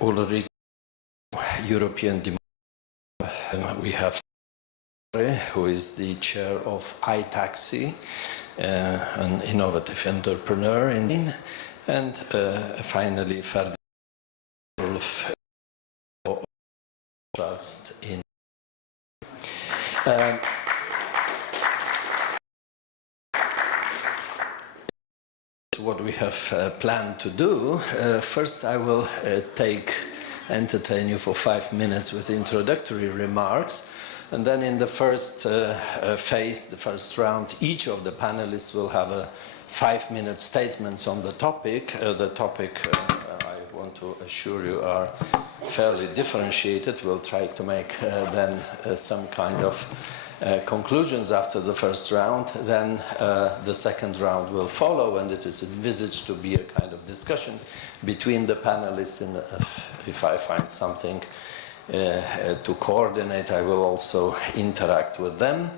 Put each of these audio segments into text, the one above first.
Ulrich, European Democracy. We have who is the chair of iTaxi, an innovative entrepreneur and finally Ferdinand Trust in. What we have planned to do, first I will entertain you for 5 minutes with introductory remarks, and then in the first phase, the first round, each of the panelists will have a 5-minute statements on the topic. I want to assure you are fairly differentiated. We'll try to make then some kind of conclusions after the first round. Then the second round will follow, and it is envisaged to be a kind of discussion between the panelists. And if I find something to coordinate, I will also interact with them.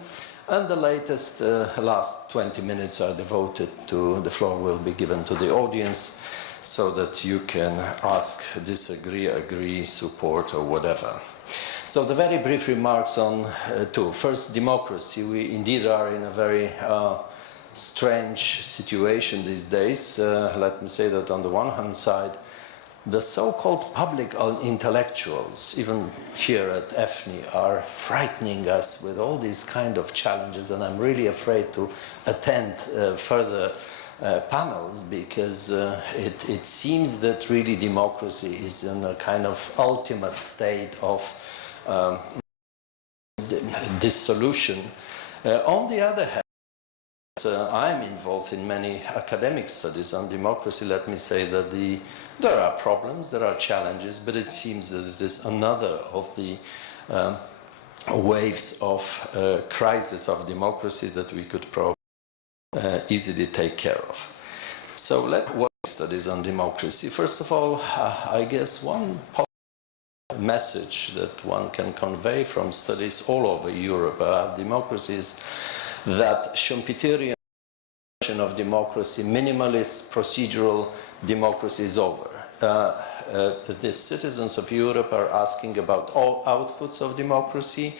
And the last 20 minutes are devoted to, the floor will be given to the audience so that you can ask, disagree, agree, support, or whatever. So the very brief remarks on two. First, democracy. We indeed are in a very strange situation these days. Let me say that on the one hand side, the so-called public intellectuals, even here at EFNI, are frightening us with all these kind of challenges, and I'm really afraid to attend further panels because it seems that really democracy is in a kind of ultimate state of dissolution. On the other hand, I'm involved in many academic studies on democracy. Let me say that there are problems, there are challenges, but it seems that it is another of the waves of crisis of democracy that we could probably easily take care of. So let's work studies on democracy. First of all, I guess one message that one can convey from studies all over Europe about democracy is that Schumpeterian version of democracy, minimalist procedural democracy, is over. The citizens of Europe are asking about all outputs of democracy.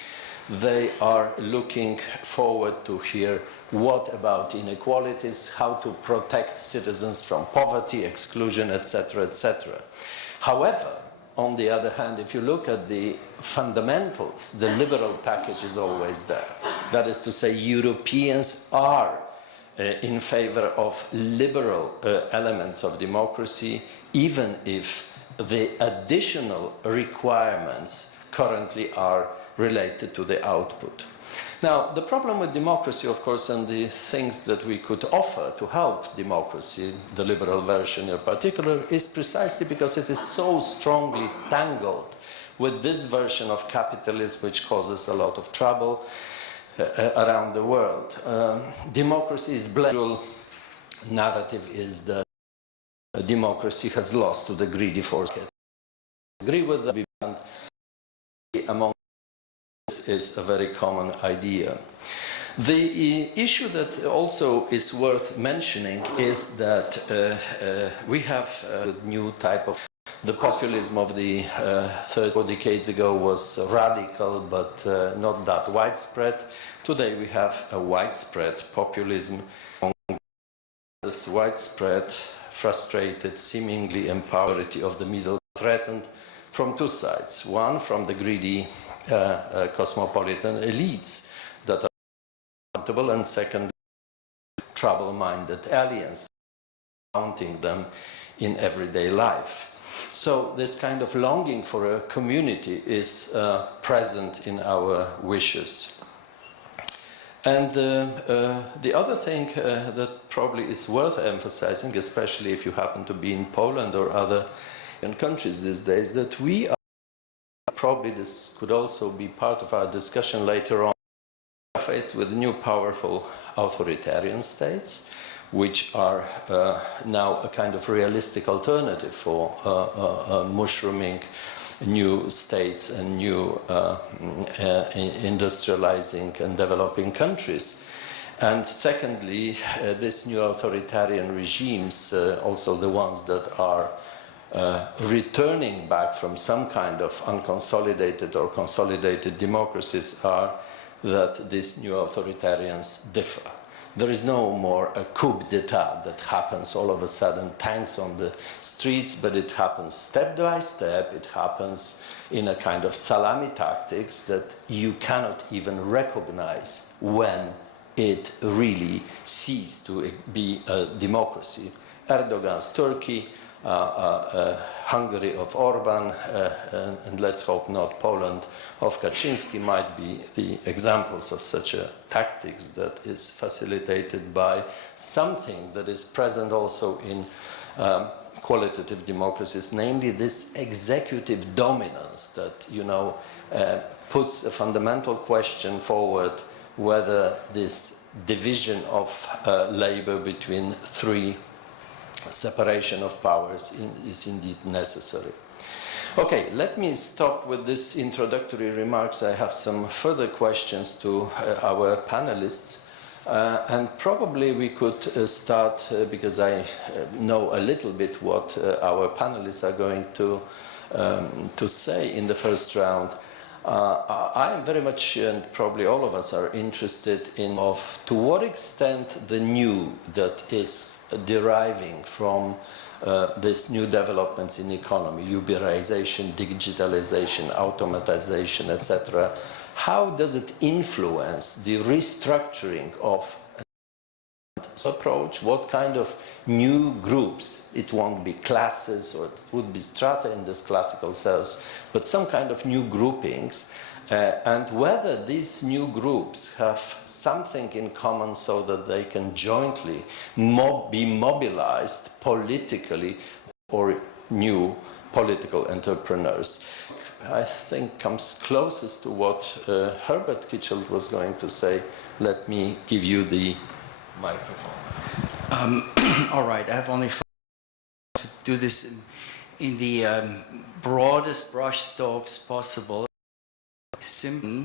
They are looking forward to hear what about inequalities, how to protect citizens from poverty, exclusion, etc., etc. However, on the other hand, if you look at the fundamentals, the liberal package is always there. That is to say, Europeans are in favor of liberal elements of democracy, even if the additional requirements currently are related to the output. Now, the problem with democracy, of course, and the things that we could offer to help democracy, the liberal version in particular, is precisely because it is so strongly tangled with this version of capitalism, which causes a lot of trouble around the world. Democracy is blended. Narrative is that democracy has lost to the greedy forces. I agree with that. Among this is a very common idea. The issue that also is worth mentioning is that we have a new type of the populism of the 30 decades ago was radical, but not that widespread. Today we have a widespread populism. This widespread, frustrated, seemingly empowered of the middle threatened from two sides. One, from the greedy cosmopolitan elites that are accountable, and second, trouble-minded aliens, counting them in everyday life. So this kind of longing for a community is present in our wishes. And the other thing that probably is worth emphasizing, especially if you happen to be in Poland or other countries these days, that we are, probably this could also be part of our discussion later on, faced with new powerful authoritarian states, which are now a kind of realistic alternative for mushrooming new states and new industrializing and developing countries. And secondly, these new authoritarian regimes, also the ones that are returning back from some kind of unconsolidated or consolidated democracies, are that these new authoritarians differ. There is no more a coup d'etat that happens all of a sudden, tanks on the streets, but it happens step by step. It happens in a kind of salami tactics that you cannot even recognize when it really ceased to be a democracy. Erdogan's Turkey, Hungary of Orban, and let's hope not Poland of Kaczynski might be the examples of such a tactics that is facilitated by something that is present also in qualitative democracies, namely this executive dominance that, you know, puts a fundamental question forward whether this division of labor between three separation of powers is indeed necessary. Okay, let me stop with this introductory remarks. I have some further questions to our panelists, and probably we could start, because I know a little bit what our panelists are going to say in the first round. I am very much, and probably all of us are interested in to what extent the new that is deriving from these new developments in economy, Uberization, digitalization, automatization, etc., how does it influence the restructuring of approach? What kind of new groups? It won't be classes, or it would be strata in this classical sense, but some kind of new groupings, and whether these new groups have something in common so that they can jointly be mobilized politically, or new political entrepreneurs. I think comes closest to what Herbert Kitchell was going to say. Let me give you the microphone. All right, I have only to do this in the broadest brushstrokes possible. Simple.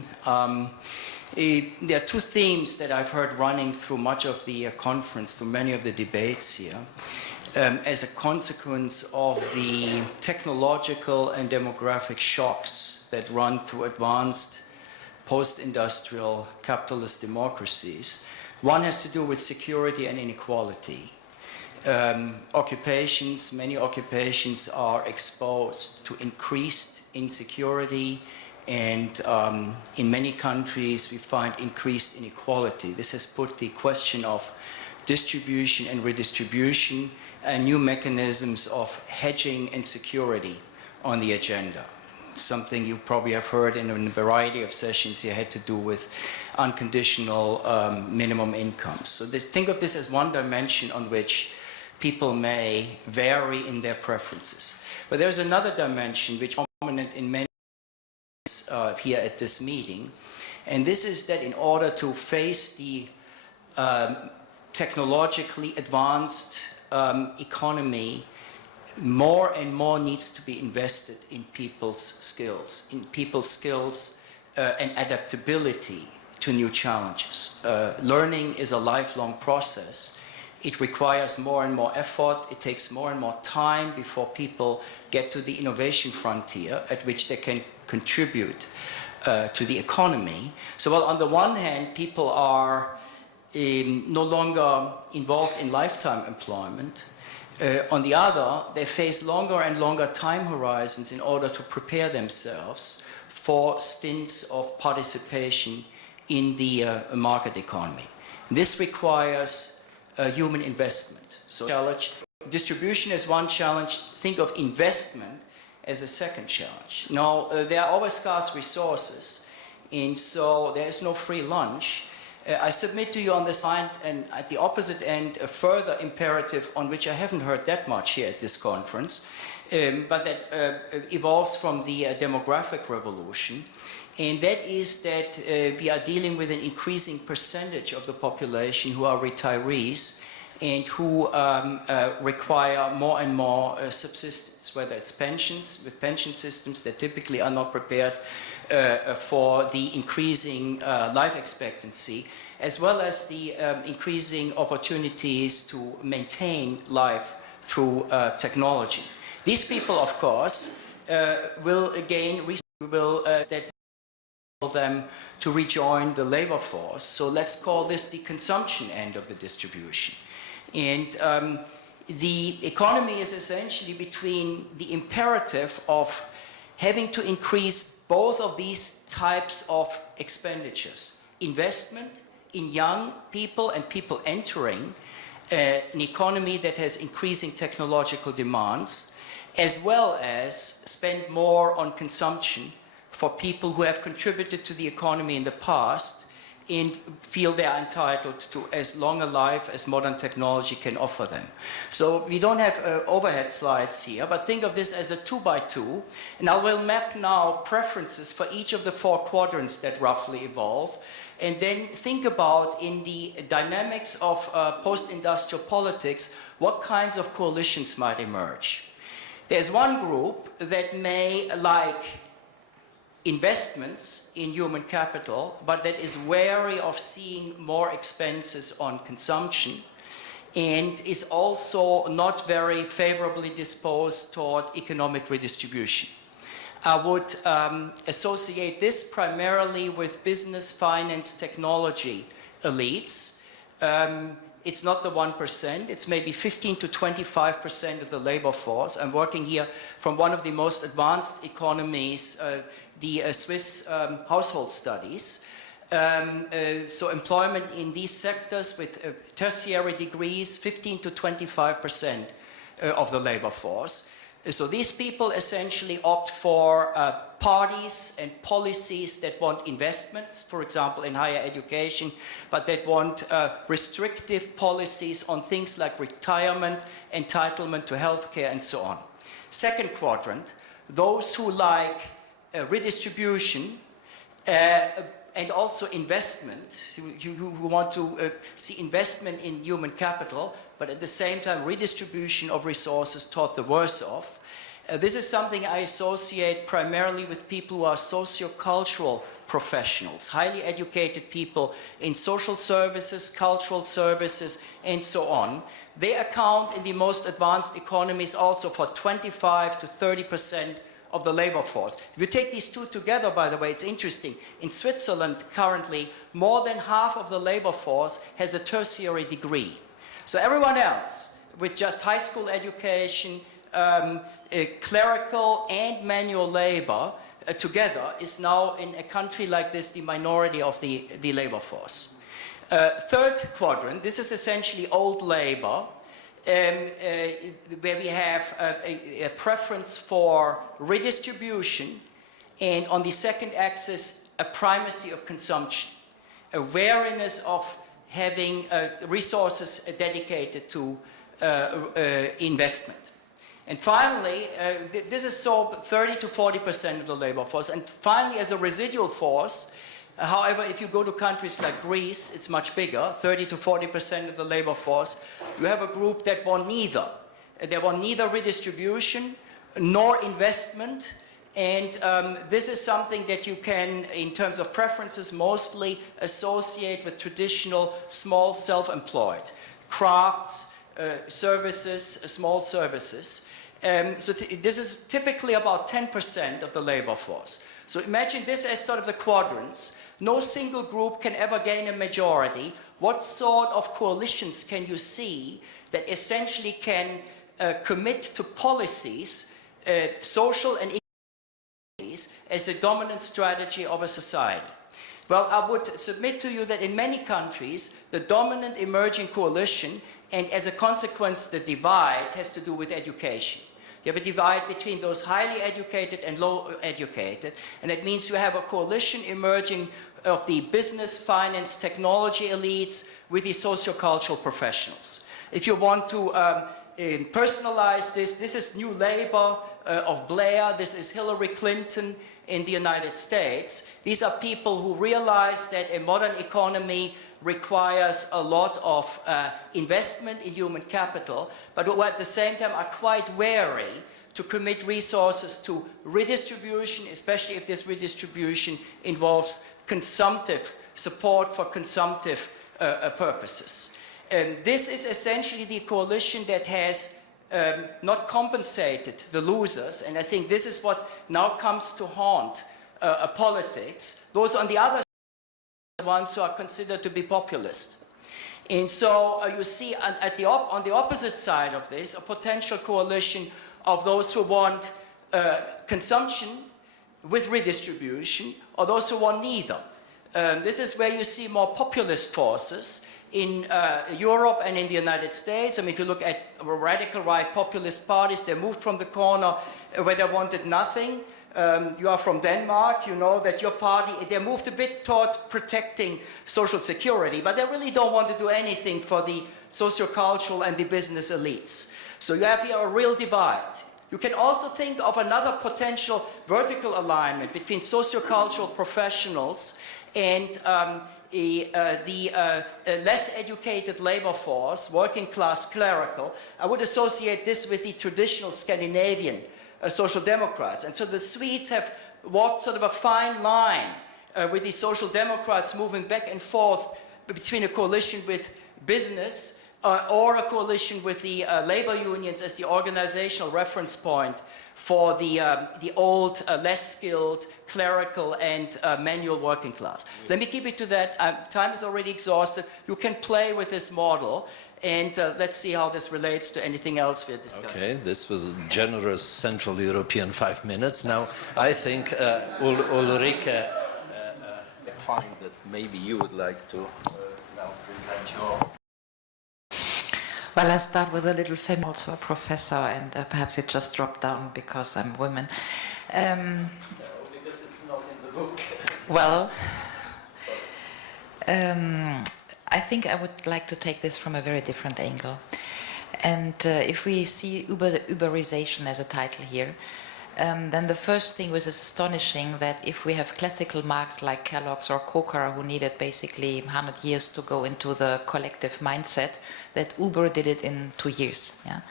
There are two themes that I've heard running through much of the conference, through many of the debates here, as a consequence of the technological and demographic shocks that run through advanced post-industrial capitalist democracies. One has to do with security and inequality. Many occupations are exposed to increased insecurity, and in many countries we find increased inequality. This has put the question of distribution and redistribution and new mechanisms of hedging and security on the agenda. Something you probably have heard in a variety of sessions here had to do with unconditional minimum incomes. So think of this as one dimension on which people may vary in their preferences. But there's another dimension which is prominent in many here at this meeting, and this is that in order to face the technologically advanced economy, more and more needs to be invested in people's skills and adaptability to new challenges. Learning is a lifelong process. It requires more and more effort. It takes more and more time before people get to the innovation frontier at which they can contribute to the economy. So while on the one hand, people are no longer involved in lifetime employment, on the other, they face longer and longer time horizons in order to prepare themselves for stints of participation in the market economy. This requires human investment. So challenge, distribution is one challenge. Think of investment as a second challenge. Now, there are always scarce resources, and so there is no free lunch. I submit to you on the side and at the opposite end a further imperative on which I haven't heard that much here at this conference, but that evolves from the demographic revolution, and that is that we are dealing with an increasing percentage of the population who are retirees and who require more and more subsistence, whether it's pensions, with pension systems that typically are not prepared for the increasing life expectancy, as well as the increasing opportunities to maintain life through technology. These people, of course, will that them to rejoin the labor force. So let's call this the consumption end of the distribution. And the economy is essentially between the imperative of having to increase both of these types of expenditures. Investment in young people and people entering an economy that has increasing technological demands, as well as spend more on consumption for people who have contributed to the economy in the past and feel they are entitled to as long a life as modern technology can offer them. So we don't have overhead slides here, but think of this as a 2x2, and I will map now preferences for each of the 4 quadrants that roughly evolve, and then think about in the dynamics of post-industrial politics, what kinds of coalitions might emerge. There's one group that may like investments in human capital, but that is wary of seeing more expenses on consumption and is also not very favorably disposed toward economic redistribution. I would associate this primarily with business, finance, technology elites. It's not the 1%, it's maybe 15 to 25% of the labor force. I'm working here from one of the most advanced economies, the Swiss household studies. So employment in these sectors with tertiary degrees, 15 to 25% of the labor force. So these people essentially opt for parties and policies that want investments, for example, in higher education, but that want restrictive policies on things like retirement, entitlement to healthcare, and so on. Second quadrant, those who like redistribution and also investment, who want to see investment in human capital, but at the same time redistribution of resources toward the worse off. This is something I associate primarily with people who are sociocultural professionals, highly educated people in social services, cultural services, and so on. They account in the most advanced economies also for 25 to 30% of the labor force. If you take these two together, by the way, it's interesting. In Switzerland, currently, more than half of the labor force has a tertiary degree. So everyone else, with just high school education, clerical and manual labor together, is now in a country like this the minority of the labor force. Third quadrant, this is essentially old labor, where we have a preference for redistribution, and on the second axis, a primacy of consumption, a wariness of having resources dedicated to investment. And finally, this is so 30 to 40% of the labor force. And finally, as a residual force, however, if you go to countries like Greece, it's much bigger, 30 to 40% of the labor force. You have a group that want neither. They want neither redistribution nor investment. And this is something that you can, in terms of preferences, mostly associate with traditional small self-employed, crafts, services, small services. So this is typically about 10% of the labor force. So imagine this as sort of the quadrants. No single group can ever gain a majority. What sort of coalitions can you see that essentially can commit to policies, social and economic, as a dominant strategy of a society? Well, I would submit to you that in many countries, the dominant emerging coalition, and as a consequence, the divide, has to do with education. You have a divide between those highly educated and low educated, and that means you have a coalition emerging of the business, finance, technology elites with the sociocultural professionals. If you want to personalize this, this is New Labour of Blair, this is Hillary Clinton in the United States. These are people who realize that a modern economy requires a lot of investment in human capital, but who at the same time are quite wary to commit resources to redistribution, especially if this redistribution involves consumptive support for consumptive purposes. This is essentially the coalition that has not compensated the losers, and I think this is what now comes to haunt politics. Those on the other side are the ones who are considered to be populist. And so you see on the opposite side of this a potential coalition of those who want consumption with redistribution, or those who want neither. This is where you see more populist forces in Europe and in the United States. I mean, if you look at radical right populist parties, they moved from the corner where they wanted nothing. You are from Denmark, you know that your party, they moved a bit toward protecting social security, but they really don't want to do anything for the sociocultural and the business elites. So you have here a real divide. You can also think of another potential vertical alignment between sociocultural professionals and the less educated labor force, working class clerical. I would associate this with the traditional Scandinavian social democrats. And so the Swedes have walked sort of a fine line with the social democrats moving back and forth between a coalition with business or a coalition with the labor unions as the organizational reference point for the old, less skilled, clerical and manual working class. Let me keep it to that. Time is already exhausted. You can play with this model, and let's see how this relates to anything else we're discussing. Okay, this was a generous Central European 5 minutes. Now, I think Ulrike, I find that maybe you would like to now present your... Well, I start with a little family, also a professor, and perhaps it just dropped down because I'm a woman. No, because it's not in the book. Well, I think I would like to take this from a very different angle. And if we see Uberization as a title here, then the first thing was astonishing that if we have classical marks like Kellogg's or Coca, who needed basically 100 years to go into the collective mindset, that Uber did it in 2 years. Yeah?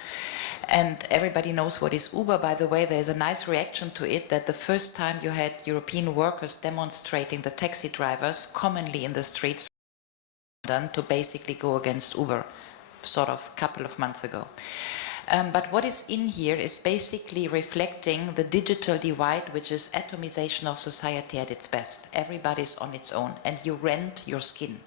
And everybody knows what is Uber. By the way, there's a nice reaction to it that the first time you had European workers demonstrating, the taxi drivers, commonly in the streets to basically go against Uber, sort of a couple of months ago. But what is in here is basically reflecting the digital divide, which is atomization of society at its best. Everybody's on its own, and you rent your skin.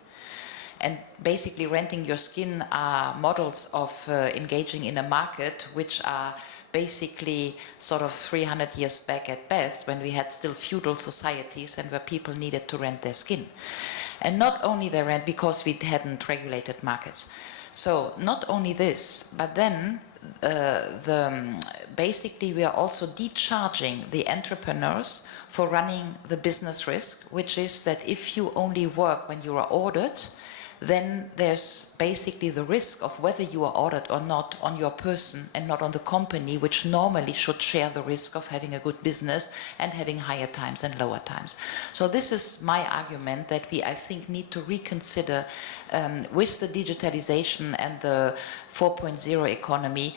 And basically renting your skin are models of engaging in a market which are basically sort of 300 years back at best, when we had still feudal societies and where people needed to rent their skin. And not only they rent because we hadn't regulated markets. So not only this, but then basically we are also decharging the entrepreneurs for running the business risk, which is that if you only work when you are ordered, then there's basically the risk of whether you are ordered or not on your person and not on the company, which normally should share the risk of having a good business and having higher times and lower times. So this is my argument that we, I think, need to reconsider with the digitalization and the 4.0 economy,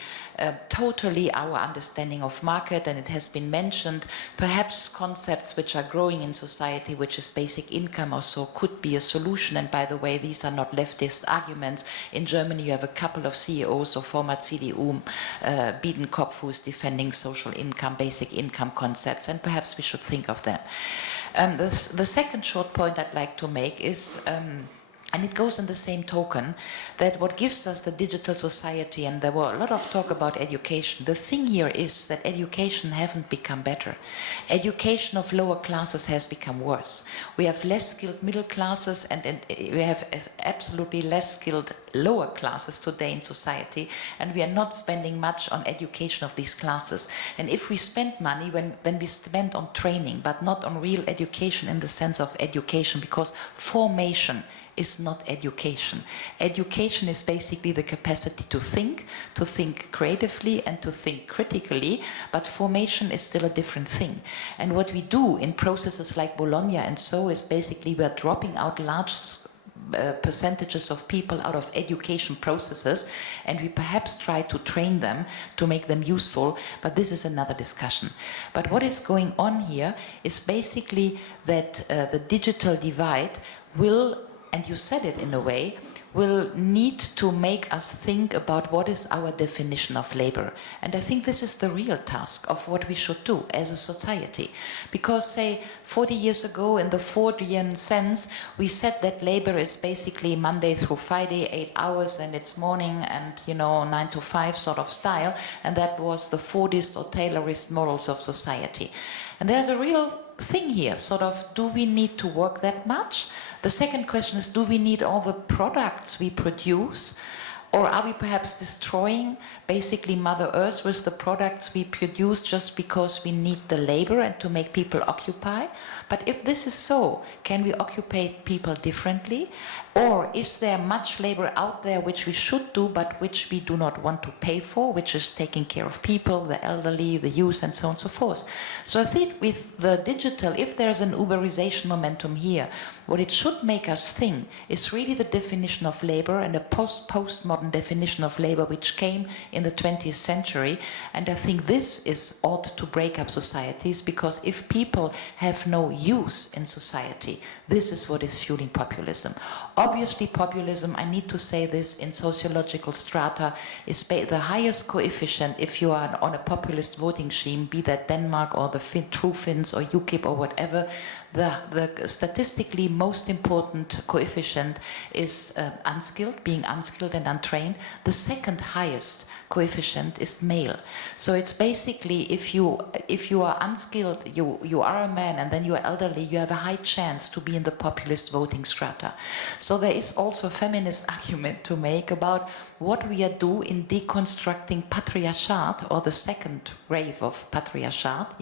totally our understanding of market, and it has been mentioned, perhaps concepts which are growing in society, which is basic income or so, could be a solution. And by the way, these are not leftist arguments. In Germany, you have a couple of CEOs of former CDU, Biedenkopf, who is defending social income, basic income concepts, and perhaps we should think of them. The second short point I'd like to make is, and it goes in the same token, that what gives us the digital society, and there were a lot of talk about education, the thing here is that education haven't become better. Education of lower classes has become worse. We have less skilled middle classes, and we have absolutely less skilled lower classes today in society, and we are not spending much on education of these classes. And if we spend money, then we spend on training, but not on real education in the sense of education, because formation is not education. Education is basically the capacity to think creatively and to think critically, but formation is still a different thing. And what we do in processes like Bologna and so is basically we are dropping out large percentages of people out of education processes, and we perhaps try to train them to make them useful, but this is another discussion. But what is going on here is basically that the digital divide will, and you said it in a way, will need to make us think about what is our definition of labor. And I think this is the real task of what we should do as a society. Because, say, 40 years ago, in the Fordian sense, we said that labor is basically Monday through Friday, 8 hours, and it's morning and, 9 to 5 sort of style. And that was the Fordist or Taylorist models of society. And there's a real thing here, sort of, do we need to work that much? The second question is, do we need all the products we produce? Or are we perhaps destroying basically Mother Earth with the products we produce just because we need the labor and to make people occupy? But if this is so, can we occupy people differently? Or is there much labor out there which we should do but which we do not want to pay for, which is taking care of people, the elderly, the youth, and so on and so forth? So I think with the digital, if there's an Uberization momentum here, what it should make us think is really the definition of labor and a postmodern definition of labor which came in the 20th century. And I think this ought to break up societies, because if people have no use in society, this is what is fueling populism. Obviously, populism, I need to say this, in sociological strata, is the highest coefficient if you are on a populist voting scheme, be that Denmark or the True Finns or UKIP or whatever. The statistically most important coefficient is being unskilled and untrained. The second highest coefficient is male. So it's basically, if you are unskilled, you are a man, and then you are elderly, you have a high chance to be in the populist voting strata. So there is also a feminist argument to make about what we are doing in deconstructing patriarchat, or the second wave of patriarchat,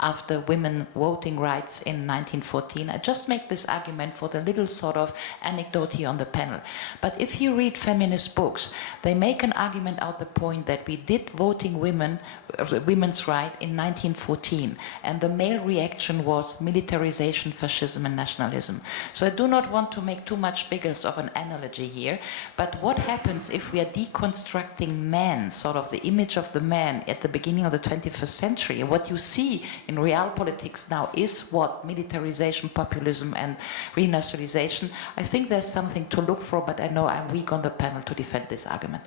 after women voting rights in 1914. I just make this argument for the little sort of anecdote here on the panel. But if you read feminist books, they make an argument out the point that we did voting women's right in 1914, and the male reaction was militarization, fascism, and nationalism. So I do not want to make too much bigger of an analogy here, but what happens if we are deconstructing man, sort of the image of the man at the beginning of the 21st century? What you see in real politics now is what militarization, populism, and renationalization. I think there's something to look for, but I know I'm weak on the panel to defend this argument.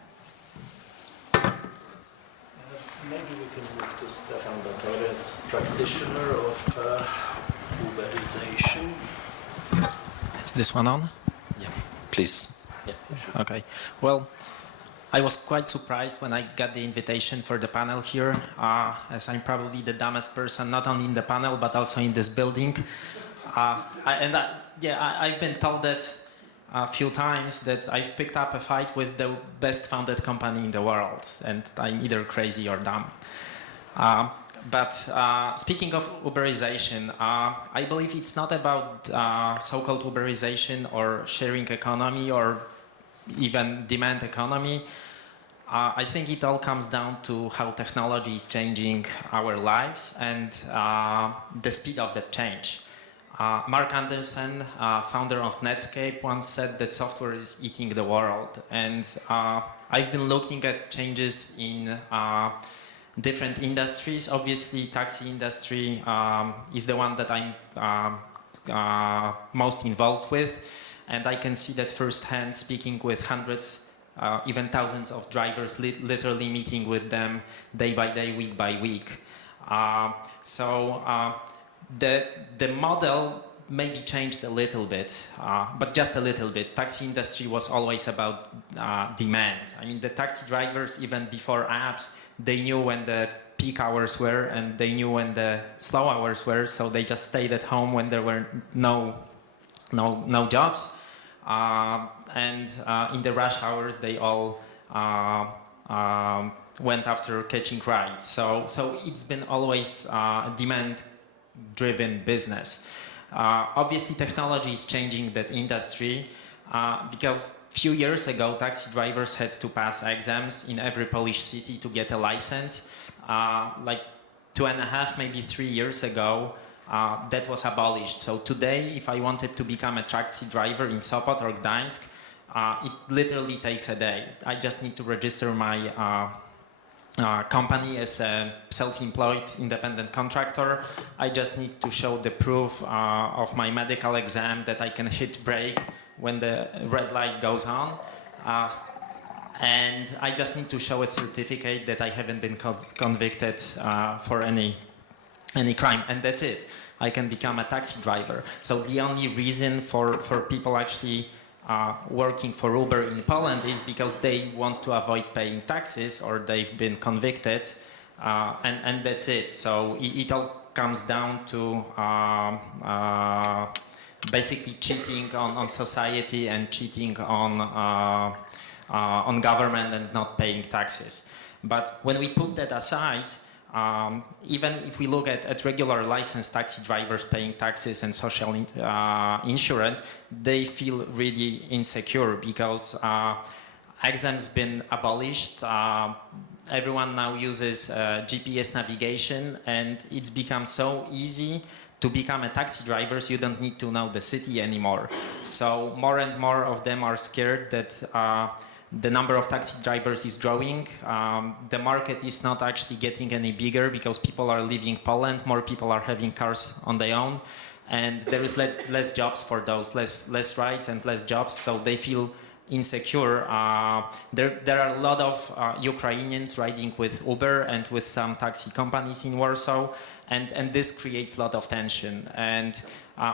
Maybe we can move to Stefan Batores, practitioner of Uberization. Is this one on? Yeah, please. Yeah, sure. Okay. Well, I was quite surprised when I got the invitation for the panel here, as I'm probably the dumbest person, not only in the panel, but also in this building. I've been told that a few times that I've picked up a fight with the best founded company in the world, and I'm either crazy or dumb. But speaking of Uberization, I believe it's not about so-called Uberization or sharing economy or even demand economy. I think it all comes down to how technology is changing our lives and the speed of that change. Mark Anderson, founder of Netscape, once said that software is eating the world. And I've been looking at changes in different industries. Obviously, taxi industry is the one that I'm most involved with. And I can see that firsthand, speaking with hundreds, even thousands of drivers, literally meeting with them day by day, week by week. The model maybe changed a little bit, but just a little bit. Taxi industry was always about demand. I mean, the taxi drivers, even before apps, they knew when the peak hours were and they knew when the slow hours were, so they just stayed at home when there were no jobs. And in the rush hours, they all went after catching rides. So it's been always a demand-driven business. Obviously, technology is changing that industry because a few years ago, taxi drivers had to pass exams in every Polish city to get a license. Like 2.5, maybe 3 years ago, that was abolished. So today, if I wanted to become a taxi driver in Sopot or Gdańsk, it literally takes a day. I just need to register my company as a self-employed independent contractor. I just need to show the proof of my medical exam that I can hit brake when the red light goes on. And I just need to show a certificate that I haven't been convicted for any crime, and that's it. I can become a taxi driver. So the only reason for people actually working for Uber in Poland is because they want to avoid paying taxes or they've been convicted, and that's it. So it all comes down to basically cheating on society and cheating on government and not paying taxes. But when we put that aside, even if we look at regular licensed taxi drivers paying taxes and social insurance, they feel really insecure because exams been abolished. Everyone now uses GPS navigation, and it's become so easy to become a taxi driver, so you don't need to know the city anymore. So more and more of them are scared that the number of taxi drivers is growing. The market is not actually getting any bigger because people are leaving Poland, more people are having cars on their own, and there is less jobs for those, less rights and less jobs, so they feel insecure. There are a lot of Ukrainians riding with Uber and with some taxi companies in Warsaw, and this creates a lot of tension. And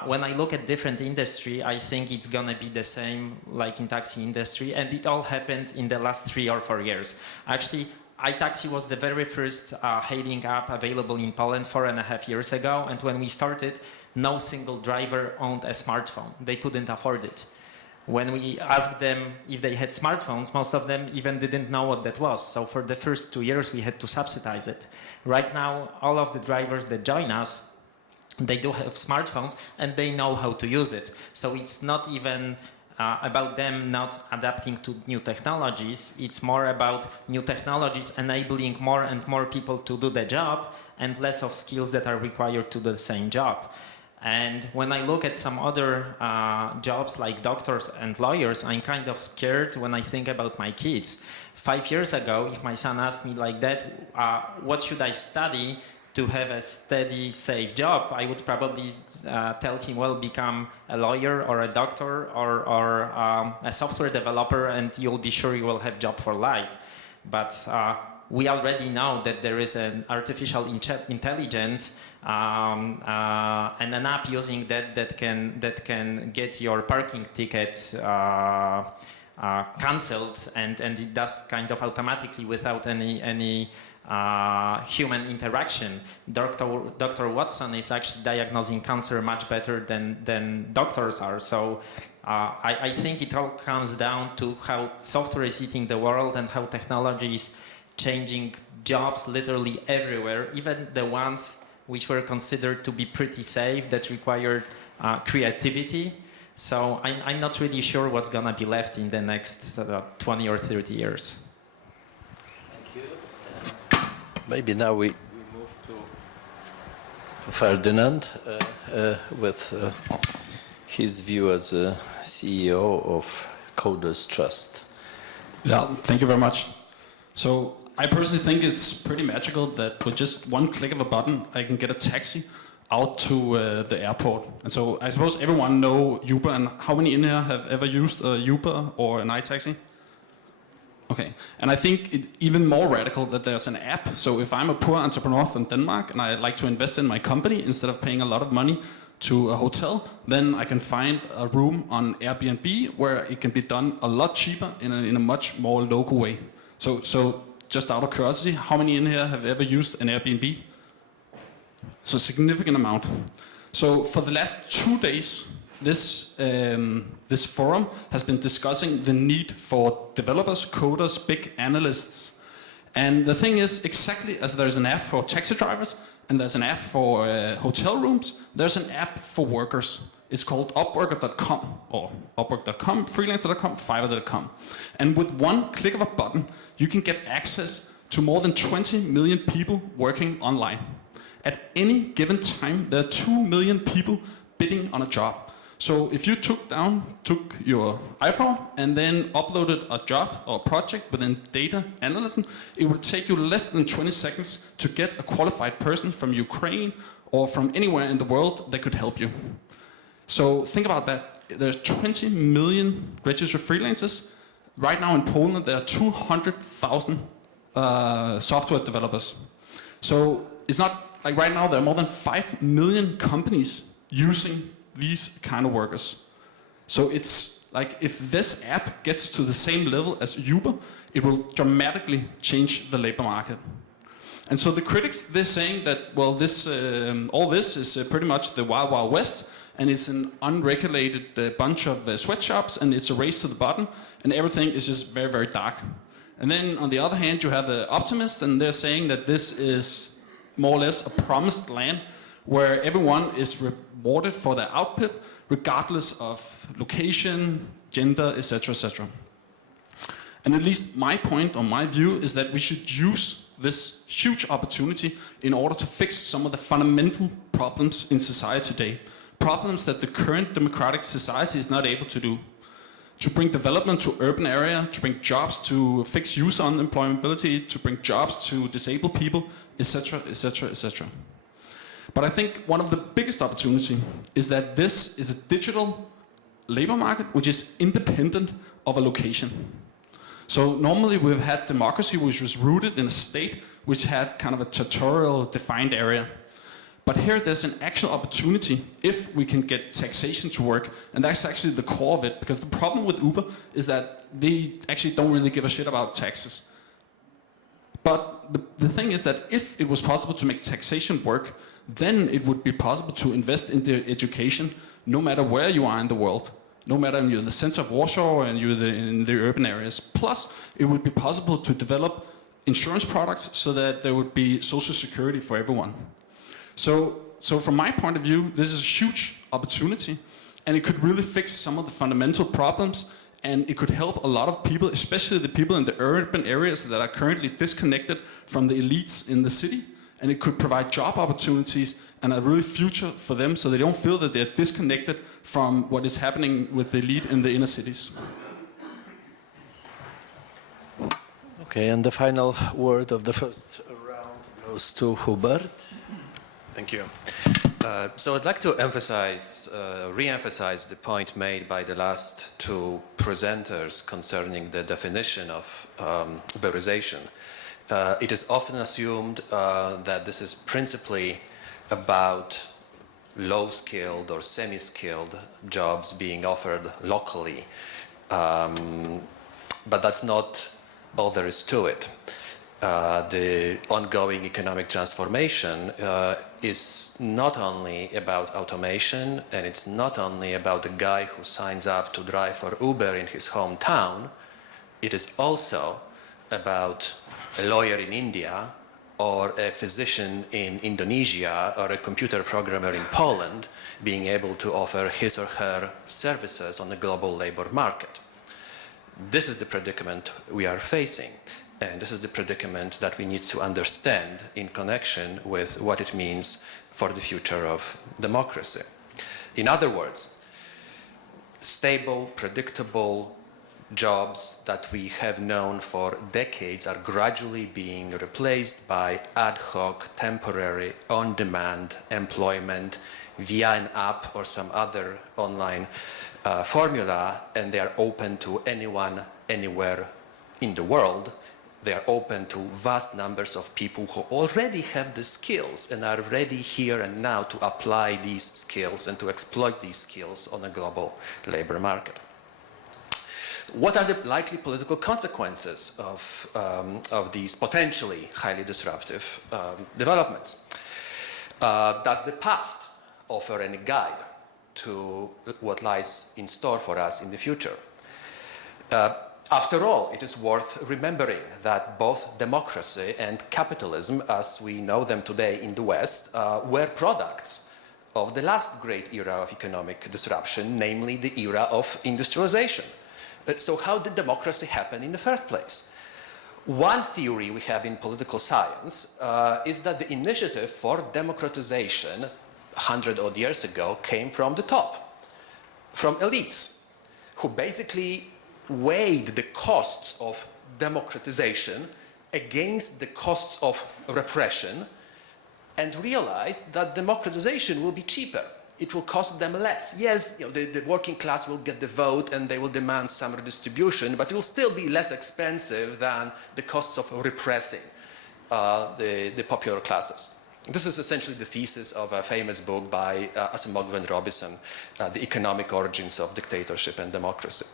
when I look at different industry, I think it's gonna be the same like in taxi industry, and it all happened in the last 3 or 4 years. Actually, iTaxi was the very first hailing app available in Poland 4.5 years ago, and when we started, no single driver owned a smartphone. They couldn't afford it. When we asked them if they had smartphones, most of them even didn't know what that was. So for the first 2 years, we had to subsidize it. Right now, all of the drivers that join us, they do have smartphones and they know how to use it. So it's not even about them not adapting to new technologies. It's more about new technologies enabling more and more people to do the job and less of skills that are required to do the same job. And when I look at some other jobs like doctors and lawyers, I'm kind of scared when I think about my kids. 5 years ago, if my son asked me like that, what should I study to have a steady, safe job, I would probably tell him, well, become a lawyer or a doctor or a software developer, and you'll be sure you will have job for life. But we already know that there is an artificial intelligence and an app using that can get your parking ticket cancelled, and it does kind of automatically without any human interaction. Dr. Watson is actually diagnosing cancer much better than doctors are. So I think it all comes down to how software is eating the world and how technology is changing jobs literally everywhere, even the ones which were considered to be pretty safe, that required creativity. So I'm not really sure what's gonna be left in the next 20 or 30 years. Thank you. Maybe now we move to Ferdinand with his view as a CEO of Coders Trust. Yeah, thank you very much. So I personally think it's pretty magical that with just one click of a button, I can get a taxi out to the airport. And so I suppose everyone know Uber, and how many in here have ever used a Uber or an iTaxi? Okay, and I think it even more radical that there's an app. So if I'm a poor entrepreneur from Denmark and I like to invest in my company instead of paying a lot of money to a hotel, then I can find a room on Airbnb where it can be done a lot cheaper in a much more local way. So just out of curiosity, how many in here have ever used an Airbnb? So a significant amount. So for the last 2 days, this forum has been discussing the need for developers, coders, big analysts. And the thing is, exactly as there's an app for taxi drivers and there's an app for hotel rooms, there's an app for workers. It's called Upworker.com or Upwork.com, Freelancer.com, Fiverr.com. And with one click of a button, you can get access to more than 20 million people working online. at any given time, there are 2 million people bidding on a job. So if you took your iPhone and then uploaded a job or a project within data analysis, it would take you less than 20 seconds to get a qualified person from Ukraine or from anywhere in the world that could help you. So think about that. There's 20 million registered freelancers. Right now in Poland, there are 200,000 software developers. So it's not like right now there are more than 5 million companies using these kind of workers. So it's like if this app gets to the same level as Uber, it will dramatically change the labor market. And so the critics, they're saying that, well, this, all this is pretty much the Wild Wild West, and it's an unregulated bunch of sweatshops, and it's a race to the bottom, and everything is just very, very dark. And then on the other hand, you have the optimists, and they're saying that this is more or less a promised land where everyone is rewarded for their output, regardless of location, gender, etc., etc. And at least my point, or my view, is that we should use this huge opportunity in order to fix some of the fundamental problems in society today. Problems that the current democratic society is not able to do. To bring development to urban area, to bring jobs to fix youth unemployability, to bring jobs to disabled people, etc., etc., etc. But I think one of the biggest opportunity is that this is a digital labor market which is independent of a location. So normally we've had democracy which was rooted in a state which had kind of a territorial defined area. But here there's an actual opportunity if we can get taxation to work, and that's actually the core of it, because the problem with Uber is that they actually don't really give a shit about taxes. But the thing is that if it was possible to make taxation work, then it would be possible to invest in the education no matter where you are in the world. No matter if you're in the center of Warsaw and you're in the urban areas. Plus, it would be possible to develop insurance products so that there would be social security for everyone. So from my point of view, this is a huge opportunity, and it could really fix some of the fundamental problems, and it could help a lot of people, especially the people in the urban areas that are currently disconnected from the elites in the city, and it could provide job opportunities and a real future for them so they don't feel that they're disconnected from what is happening with the elite in the inner cities. Okay, and the final word of the first round goes to Hubert. Thank you. So I'd like to re-emphasize the point made by the last two presenters concerning the definition of Uberization. It is often assumed that this is principally about low-skilled or semi-skilled jobs being offered locally. But that's not all there is to it. The ongoing economic transformation is not only about automation, and it's not only about the guy who signs up to drive for Uber in his hometown. It is also about a lawyer in India, or a physician in Indonesia, or a computer programmer in Poland being able to offer his or her services on the global labor market. This is the predicament we are facing. And this is the predicament that we need to understand in connection with what it means for the future of democracy. In other words, stable, predictable jobs that we have known for decades are gradually being replaced by ad hoc, temporary, on-demand employment via an app or some other online formula, and they are open to anyone, anywhere in the world. They are open to vast numbers of people who already have the skills and are ready here and now to apply these skills and to exploit these skills on a global labor market. What are the likely political consequences of these potentially highly disruptive developments? Does the past offer any guide to what lies in store for us in the future? After all, it is worth remembering that both democracy and capitalism, as we know them today in the West, were products of the last great era of economic disruption, namely the era of industrialization. So how did democracy happen in the first place? One theory we have in political science is that the initiative for democratization 100-odd years ago came from the top, from elites, who basically weighed the costs of democratization against the costs of repression and realized that democratization will be cheaper. It will cost them less. Yes, the working class will get the vote and they will demand some redistribution, but it will still be less expensive than the costs of repressing the popular classes. This is essentially the thesis of a famous book by Asimov and Robinson, The Economic Origins of Dictatorship and Democracy.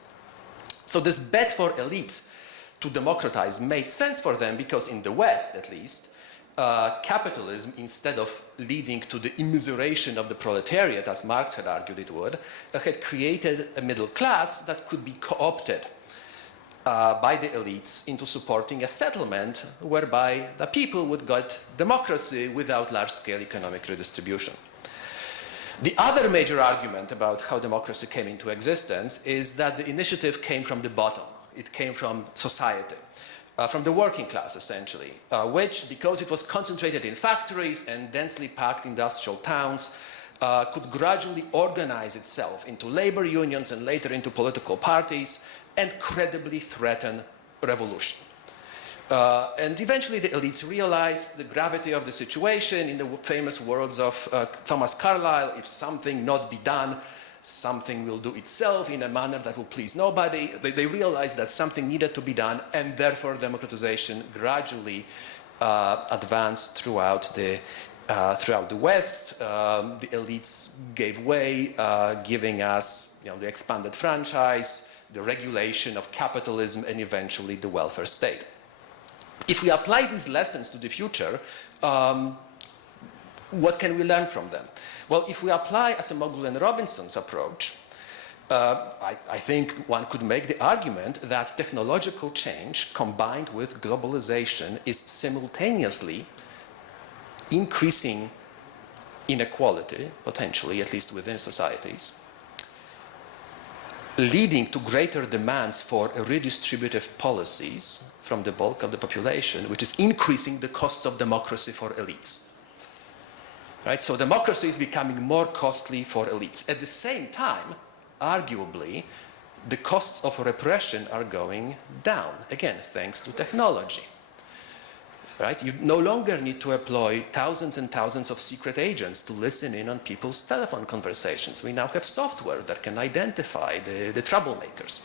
So this bet for elites to democratize made sense for them because in the West, at least, capitalism, instead of leading to the immiseration of the proletariat, as Marx had argued it would, had created a middle class that could be co-opted by the elites into supporting a settlement whereby the people would get democracy without large-scale economic redistribution. The other major argument about how democracy came into existence is that the initiative came from the bottom. It came from society. From the working class, essentially, which, because it was concentrated in factories and densely packed industrial towns, could gradually organize itself into labor unions and later into political parties and credibly threaten revolution. And eventually the elites realized the gravity of the situation. In the famous words of Thomas Carlyle, if something not be done, something will do itself in a manner that will please nobody. They realized that something needed to be done, and therefore democratization gradually advanced throughout the West. The elites gave way, giving us the expanded franchise, the regulation of capitalism, and eventually the welfare state. If we apply these lessons to the future, what can we learn from them? Well, if we apply Acemoglu and Robinson's approach, I think one could make the argument that technological change combined with globalization is simultaneously increasing inequality, potentially, at least within societies, leading to greater demands for redistributive policies from the bulk of the population, which is increasing the costs of democracy for elites. Right? So democracy is becoming more costly for elites. At the same time, arguably, the costs of repression are going down, again, thanks to technology. Right? You no longer need to employ thousands and thousands of secret agents to listen in on people's telephone conversations. We now have software that can identify the troublemakers.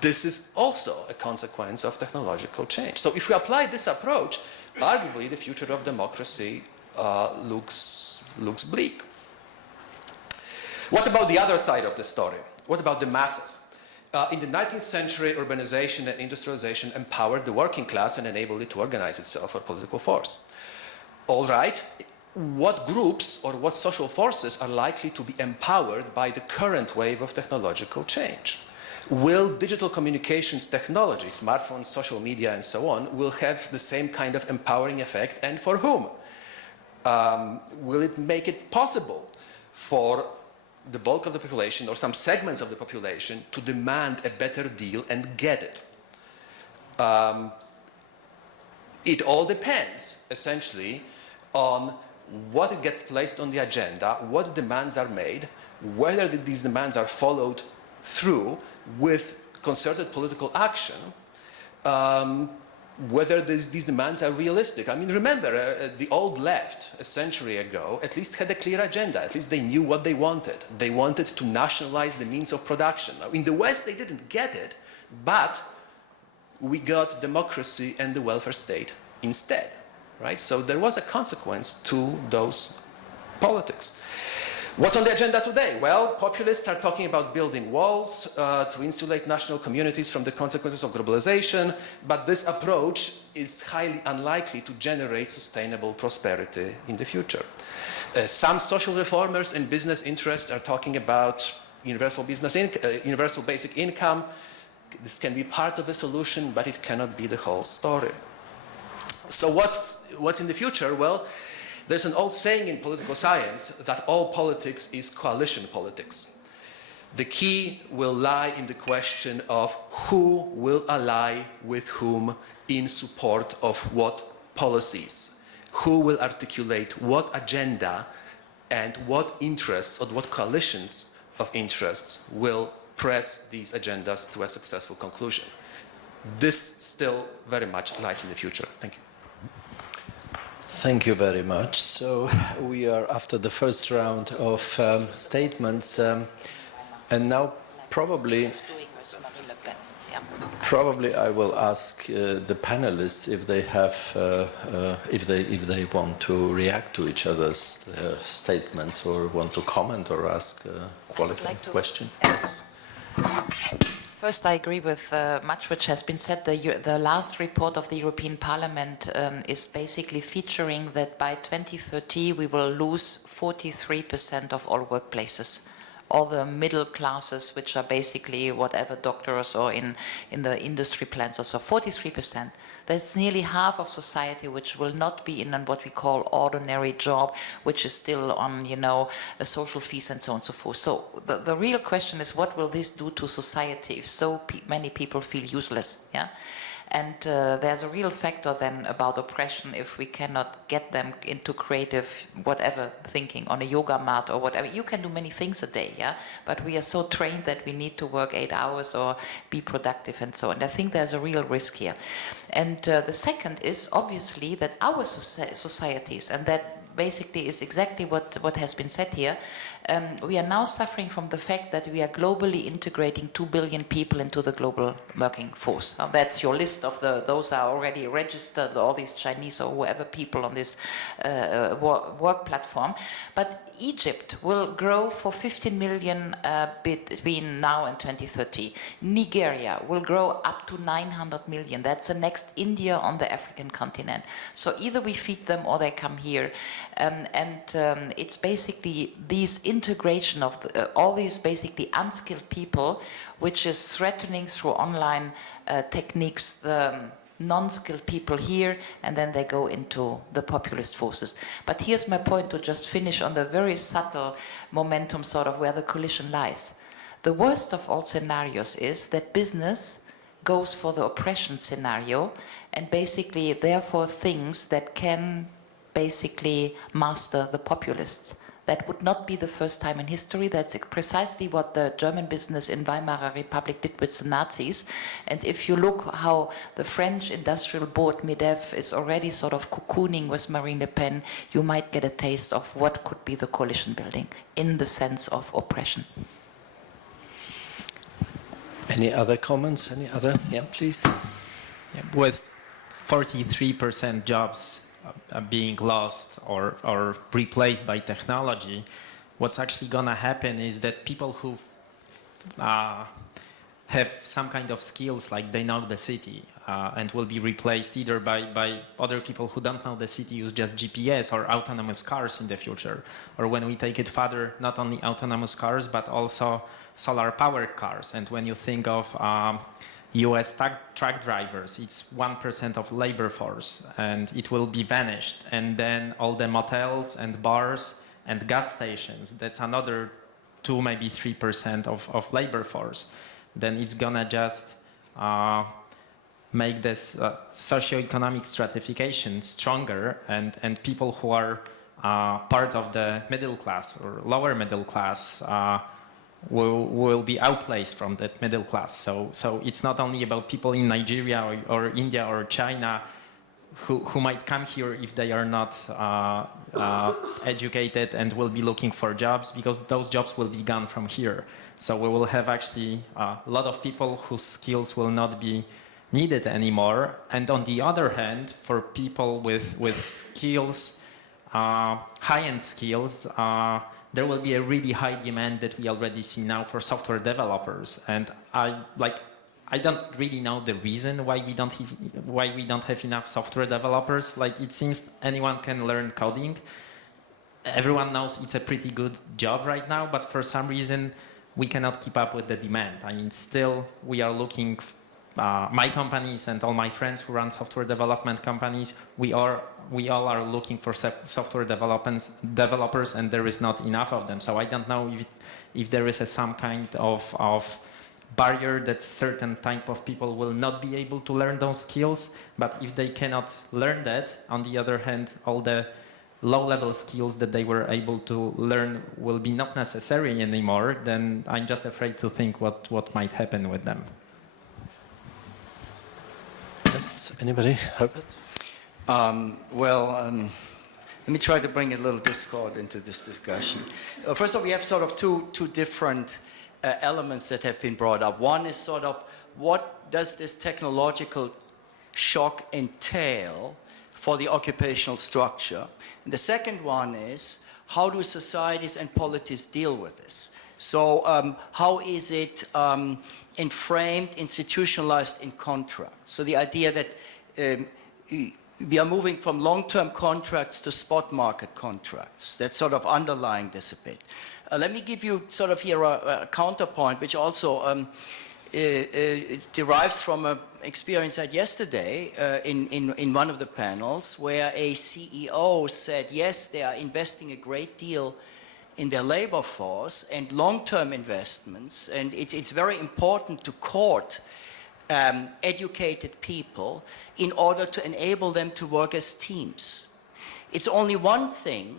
This is also a consequence of technological change. So if we apply this approach, arguably the future of democracy looks bleak. What about the other side of the story? What about the masses? In the 19th century, urbanization and industrialization empowered the working class and enabled it to organize itself for political force. All right, what groups or what social forces are likely to be empowered by the current wave of technological change? Will digital communications technology, smartphones, social media, and so on, will have the same kind of empowering effect, and for whom? Will it make it possible for the bulk of the population or some segments of the population to demand a better deal and get it? It all depends, essentially, on what gets placed on the agenda, what demands are made, whether these demands are followed through with concerted political action, whether these demands are realistic. I mean, remember, the old left, a century ago, at least had a clear agenda. At least they knew what they wanted. They wanted to nationalize the means of production. Now, in the West, they didn't get it, but we got democracy and the welfare state instead, right? So there was a consequence to those politics. What's on the agenda today? Well, populists are talking about building walls to insulate national communities from the consequences of globalization, but this approach is highly unlikely to generate sustainable prosperity in the future. Some social reformers and business interests are talking about universal basic income. This can be part of a solution, but it cannot be the whole story. So what's in the future? Well, there's an old saying in political science that all politics is coalition politics. The key will lie in the question of who will ally with whom in support of what policies, who will articulate what agenda and what interests or what coalitions of interests will press these agendas to a successful conclusion. This still very much lies in the future. Thank you. Thank you very much. So we are after the first round of statements, and now probably I will ask the panelists if they have, if they want to react to each other's statements or want to comment or ask a qualifying question. Yes. First, I agree with much which has been said. The last report of the European Parliament is basically featuring that by 2030 we will lose 43% of all workplaces. All the middle classes, which are basically whatever doctors or in the industry plants or so, 43%. There's nearly half of society which will not be in what we call ordinary job, which is still on, you know, social fees and so on and so forth. So the real question is, what will this do to society if so many people feel useless? Yeah. And there's a real factor then about oppression if we cannot get them into creative whatever thinking on a yoga mat or whatever. You can do many things a day, yeah? But we are so trained that we need to work 8 hours or be productive and so on. I think there's a real risk here. And the second is obviously that our societies, and that basically is exactly what has been said here. We are now suffering from the fact that we are globally integrating 2 billion people into the global working force. Now that's your list of those are already registered, all these Chinese or whoever people on this work platform. But Egypt will grow for 15 million between now and 2030. Nigeria will grow up to 900 million. That's the next India on the African continent. So either we feed them or they come here. It's basically these integration of all these basically unskilled people, which is threatening through online techniques the non-skilled people here, and then they go into the populist forces. But here's my point, to just finish on the very subtle momentum sort of where the collision lies. The worst of all scenarios is that business goes for the oppression scenario and basically therefore things that can basically master the populists. That would not be the first time in history. That's precisely what the German business in Weimar Republic did with the Nazis. And if you look how the French industrial board, MEDEF, is already sort of cocooning with Marine Le Pen, you might get a taste of what could be the coalition building in the sense of oppression. Any other comments? Any other? Yeah, please. Yeah, with 43% jobs being lost or replaced by technology, what's actually going to happen is that people who have some kind of skills, like they know the city, and will be replaced either by other people who don't know the city, use just GPS or autonomous cars in the future. Or when we take it further, not only autonomous cars, but also solar-powered cars. And when you think of US truck drivers, it's 1% of labor force, and it will be vanished. And then all the motels and bars and gas stations, that's another 2, maybe 3% of labor force. Then it's gonna just make this socioeconomic stratification stronger, and people who are part of the middle class or lower middle class will be outplaced from that middle class. So it's not only about people in Nigeria or India or China who might come here if they are not educated and will be looking for jobs, because those jobs will be gone from here. So we will have actually a lot of people whose skills will not be needed anymore. And on the other hand, for people with skills, high-end skills, there will be a really high demand that we already see now for software developers. And I don't really know the reason why we don't have enough software developers. Like, it seems anyone can learn coding. Everyone knows it's a pretty good job right now, but for some reason we cannot keep up with the demand. I mean, still we are looking my companies and all my friends who run software development companies, we all are looking for software developers, and there is not enough of them. So I don't know if there is some kind of barrier that certain type of people will not be able to learn those skills. But if they cannot learn that, on the other hand, all the low-level skills that they were able to learn will be not necessary anymore, then I'm just afraid to think what might happen with them. Yes, anybody? Herbert? Let me try to bring a little discord into this discussion. First of all, we have sort of two different elements that have been brought up. One is sort of, what does this technological shock entail for the occupational structure? And the second one is, how do societies and polities deal with this? So how is it framed, institutionalized in contracts? So the idea that we are moving from long-term contracts to spot market contracts. That's sort of underlying this a bit. Let me give you sort of here a counterpoint, which also derives from an experience I had yesterday in one of the panels, where a CEO said, yes, they are investing a great deal in their labor force and long-term investments, and it's very important to court educated people in order to enable them to work as teams. It's only one thing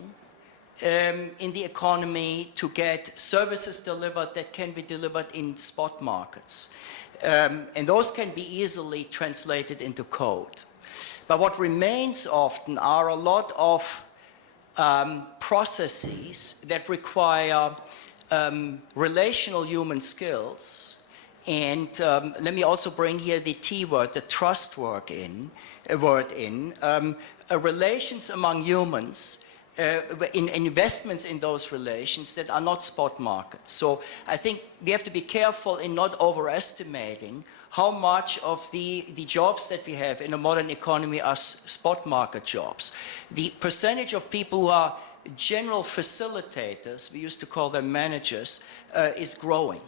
in the economy to get services delivered that can be delivered in spot markets. And those can be easily translated into code. But what remains often are a lot of processes that require relational human skills. And let me also bring here the T word, the trust word in. Relations among humans, in investments in those relations that are not spot markets. So I think we have to be careful in not overestimating how much of the jobs that we have in a modern economy are spot market jobs. The percentage of people who are general facilitators, we used to call them managers, is growing.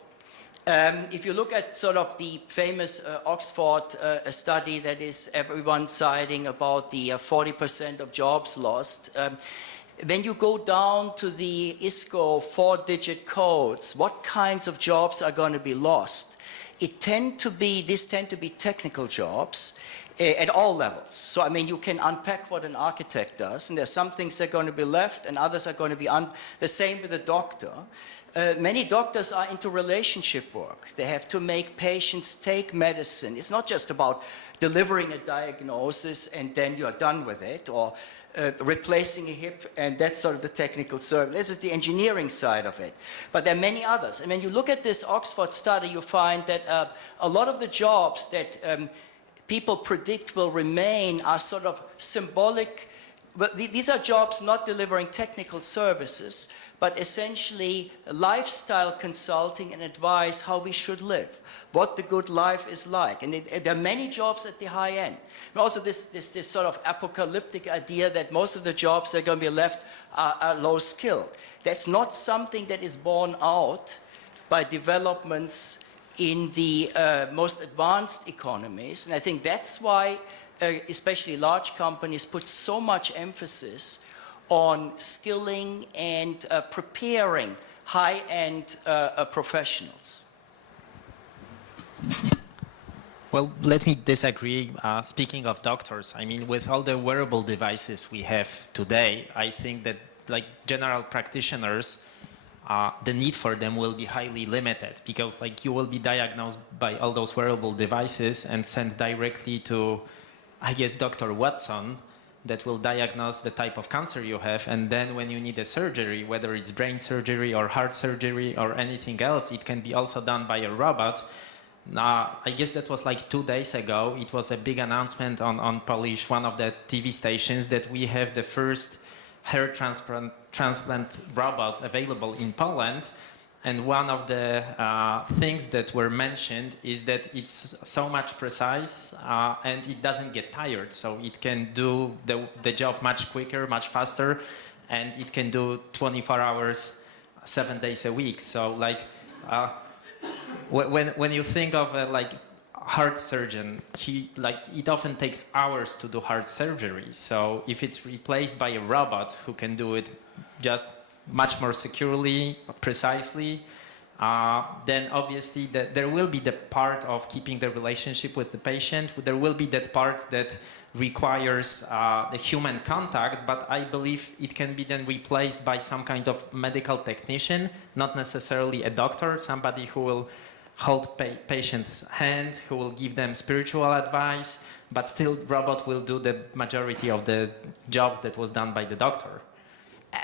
If you look at sort of the famous Oxford study that is everyone citing about the 40% of jobs lost, when you go down to the ISCO 4-digit codes, what kinds of jobs are going to be lost? These tend to be technical jobs at all levels. So, I mean, you can unpack what an architect does, and there's some things that are going to be left, and others are going to be the same with a doctor. Many doctors are into relationship work. They have to make patients take medicine. It's not just about delivering a diagnosis and then you're done with it, or replacing a hip, and that's sort of the technical service. This is the engineering side of it. But there are many others. And when you look at this Oxford study, you find that a lot of the jobs that people predict will remain are sort of symbolic. But these are jobs not delivering technical services, but essentially lifestyle consulting and advice how we should live, what the good life is like. And there are many jobs at the high end. And also this sort of apocalyptic idea that most of the jobs that are going to be left are low skilled. That's not something that is borne out by developments in the most advanced economies. And I think that's why especially large companies put so much emphasis on skilling and preparing high-end professionals. Well, let me disagree. Speaking of doctors, I mean, with all the wearable devices we have today, I think that, like general practitioners, the need for them will be highly limited, because, like, you will be diagnosed by all those wearable devices and sent directly to, I guess, Dr. Watson, that will diagnose the type of cancer you have, and then when you need a surgery, whether it's brain surgery or heart surgery or anything else, it can be also done by a robot. I guess that was like 2 days ago. It was a big announcement on Polish, one of the TV stations, that we have the first hair transplant robot available in Poland. And one of the things that were mentioned is that it's so much precise and it doesn't get tired. So it can do the job much quicker, much faster, and it can do 24 hours, 7 days a week. So, like, when you think of heart surgeon, it often takes hours to do heart surgery. So if it's replaced by a robot who can do it just much more securely, precisely, then obviously there will be the part of keeping the relationship with the patient. There will be that part that requires the human contact, but I believe it can be then replaced by some kind of medical technician, not necessarily a doctor, somebody who will hold patient's hand, who will give them spiritual advice, but still robot will do the majority of the job that was done by the doctor.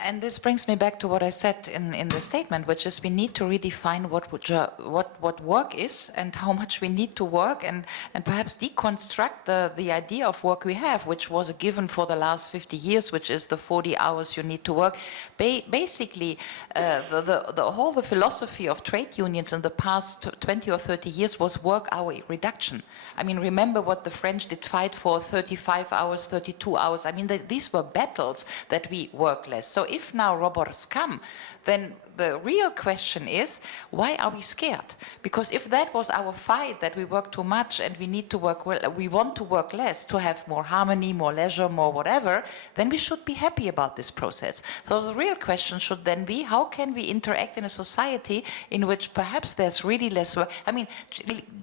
And this brings me back to what I said in the statement, which is we need to redefine what work is and how much we need to work, and perhaps deconstruct the idea of work we have, which was a given for the last 50 years, which is the 40 hours you need to work. Basically, the philosophy of trade unions in the past 20 or 30 years was work hour reduction. I mean, remember what the French did fight for, 35 hours, 32 hours. I mean, these were battles that we work less. So if now robots come, then the real question is, why are we scared? Because if that was our fight, that we work too much and we need to work well, we want to work less to have more harmony, more leisure, more whatever, then we should be happy about this process. So the real question should then be, how can we interact in a society in which perhaps there's really less work? I mean,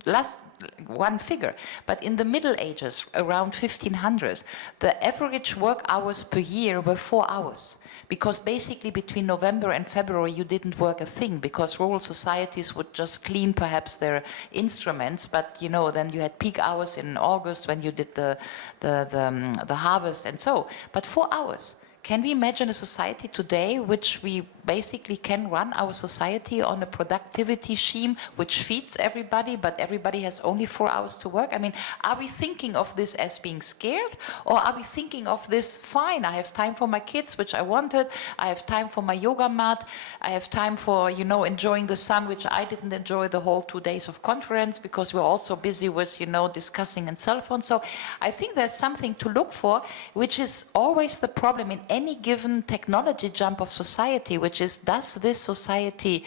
last one figure, but in the Middle Ages, around 1500, the average work hours per year were 4 hours. Because basically between November and February you didn't work a thing, because rural societies would just clean perhaps their instruments, but you know, then you had peak hours in August when you did the harvest and so. But 4 hours. Can we imagine a society today which we basically can run our society on a productivity scheme which feeds everybody, but everybody has only 4 hours to work? I mean, are we thinking of this as being scared, or are we thinking of this, fine, I have time for my kids, which I wanted, I have time for my yoga mat, I have time for, you know, enjoying the sun, which I didn't enjoy the whole 2 days of conference because we're also busy with, you know, discussing and cell phones. So I think there's something to look for, which is always the problem in any given technology jump of society, which is, does this society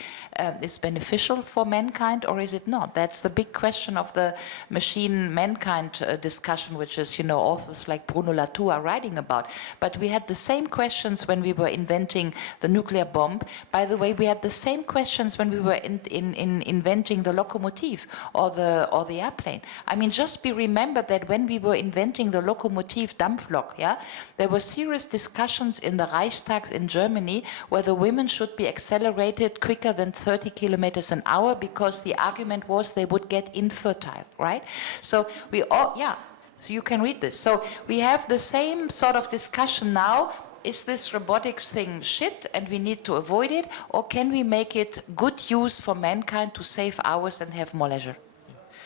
is beneficial for mankind or is it not? That's the big question of the machine-mankind discussion, which is, you know, authors like Bruno Latour are writing about. But we had the same questions when we were inventing the nuclear bomb. By the way, we had the same questions when we were inventing the locomotive or the airplane. I mean, just remember that when we were inventing the locomotive Dampflok, yeah, there were serious discussions in the Reichstags in Germany whether women should be accelerated quicker than 30 kilometers an hour, because the argument was they would get infertile, right? So we all, yeah, so you can read this. So we have the same sort of discussion now. Is this robotics thing shit and we need to avoid it, or can we make it good use for mankind to save hours and have more leisure?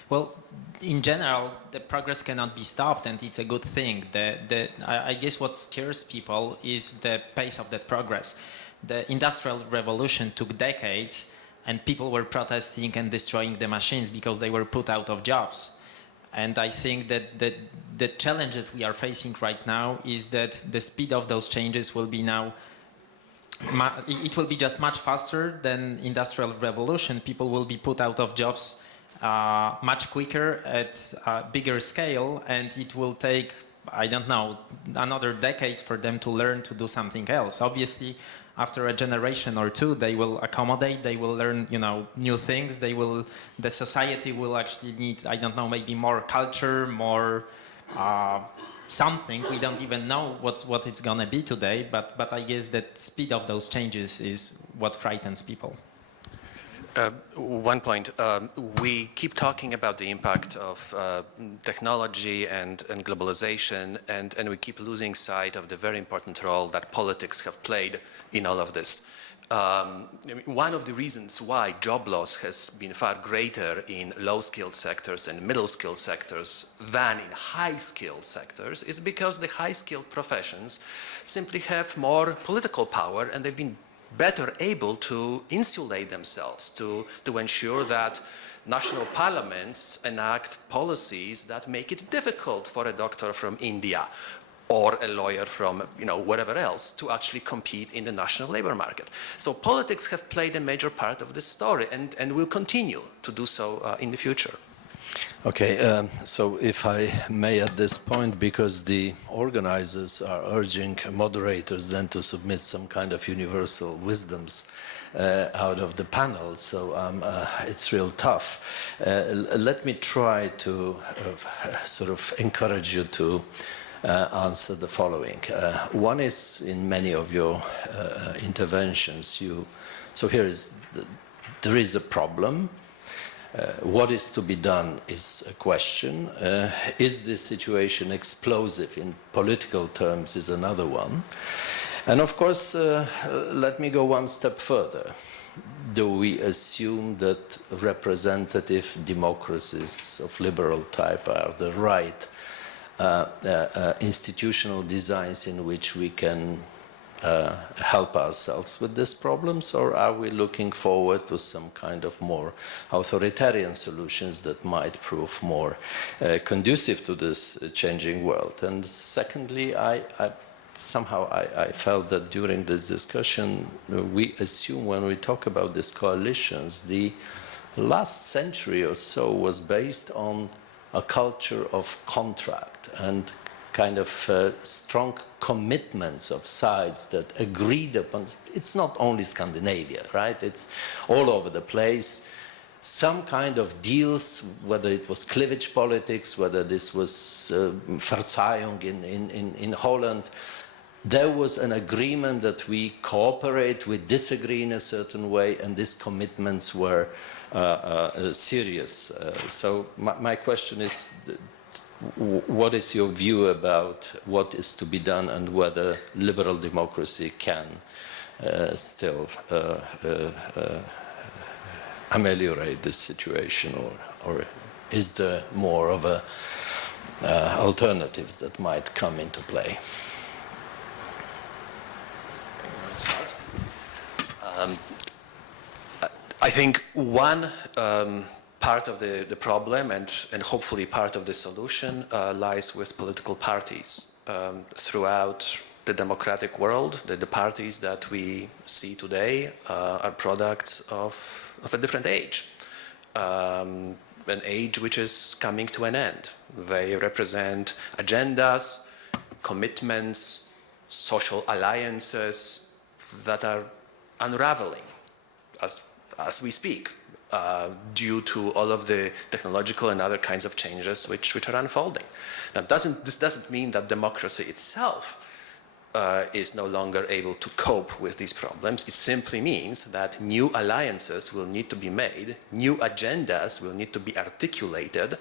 Well, in general, the progress cannot be stopped, and it's a good thing. I guess what scares people is the pace of that progress. The Industrial Revolution took decades, and people were protesting and destroying the machines because they were put out of jobs. And I think that the challenge that we are facing right now is that the speed of those changes will be now, it will be just much faster than Industrial Revolution. People will be put out of jobs much quicker at a bigger scale, and it will take, I don't know, another decade for them to learn to do something else. Obviously, after a generation or two, they will accommodate, they will learn, you know, new things. The society will actually need, I don't know, maybe more culture, more something. We don't even know what it's gonna be today, but I guess that speed of those changes is what frightens people. One point, we keep talking about the impact of technology and globalization, and we keep losing sight of the very important role that politics have played in all of this. One of the reasons why job loss has been far greater in low-skilled sectors and middle-skilled sectors than in high-skilled sectors is because the high-skilled professions simply have more political power, and they've been better able to insulate themselves, to ensure that national parliaments enact policies that make it difficult for a doctor from India or a lawyer from, you know, wherever else to actually compete in the national labor market. So politics have played a major part of this story and will continue to do so in the future. Okay, so if I may at this point, because the organizers are urging moderators then to submit some kind of universal wisdoms out of the panel, so it's real tough. Let me try to sort of encourage you to answer the following. One is in many of your interventions, so here is, there is a problem. What is to be done is a question. Is this situation explosive in political terms is another one. And of course, let me go one step further. Do we assume that representative democracies of liberal type are the right institutional designs in which we can help ourselves with these problems, or are we looking forward to some kind of more authoritarian solutions that might prove more conducive to this changing world? And secondly, I felt that during this discussion we assume when we talk about these coalitions, the last century or so was based on a culture of contract and kind of strong commitments of sides that agreed upon. It's not only Scandinavia, right? It's all over the place. Some kind of deals, whether it was cleavage politics, whether this was Verzeihung in Holland, there was an agreement that we cooperate, we disagree in a certain way, and these commitments were serious. So my question is, what is your view about what is to be done and whether liberal democracy can still ameliorate this situation, or is there more of alternatives that might come into play? I think one part of the problem and hopefully part of the solution lies with political parties. Throughout the democratic world, the parties that we see today are products of a different age, an age which is coming to an end. They represent agendas, commitments, social alliances that are unraveling as we speak. Due to all of the technological and other kinds of changes which are unfolding. Now, this doesn't mean that democracy itself is no longer able to cope with these problems. It simply means that new alliances will need to be made, new agendas will need to be articulated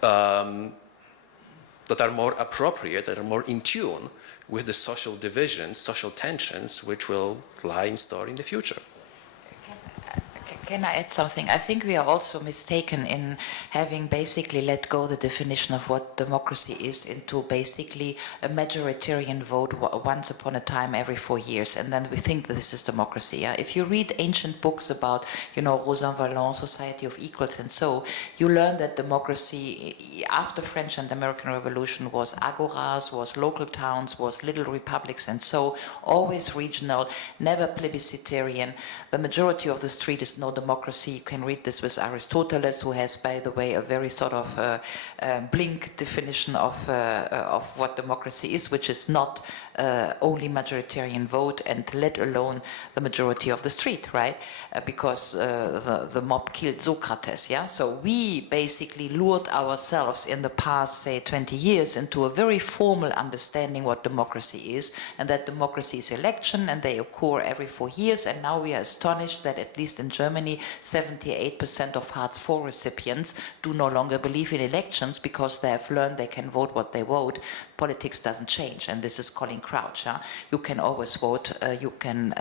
that are more appropriate, that are more in tune with the social divisions, social tensions which will lie in store in the future. Can I add something? I think we are also mistaken in having basically let go the definition of what democracy is into basically a majoritarian vote once upon a time every 4 years, and then we think that this is democracy. Yeah? If you read ancient books about, Rosan Vallon, Society of Equals, and so, you learn that democracy after French and American Revolution was agoras, was local towns, was little republics, and so, always regional, never plebiscitarian. The majority of the street is no democracy. You can read this with Aristoteles, who has, by the way, a very sort of blink definition of what democracy is, which is not only majoritarian vote and let alone the majority of the street, right? Because the mob killed Socrates, yeah? So we basically lured ourselves in the past, say, 20 years into a very formal understanding what democracy is, and that democracy is election, and they occur every 4 years, and now we are astonished that at least in Germany, 78% of Hartz IV recipients do no longer believe in elections because they have learned they can vote what they vote. Politics doesn't change, and this is Colin Crouch. Huh? You can always vote. You can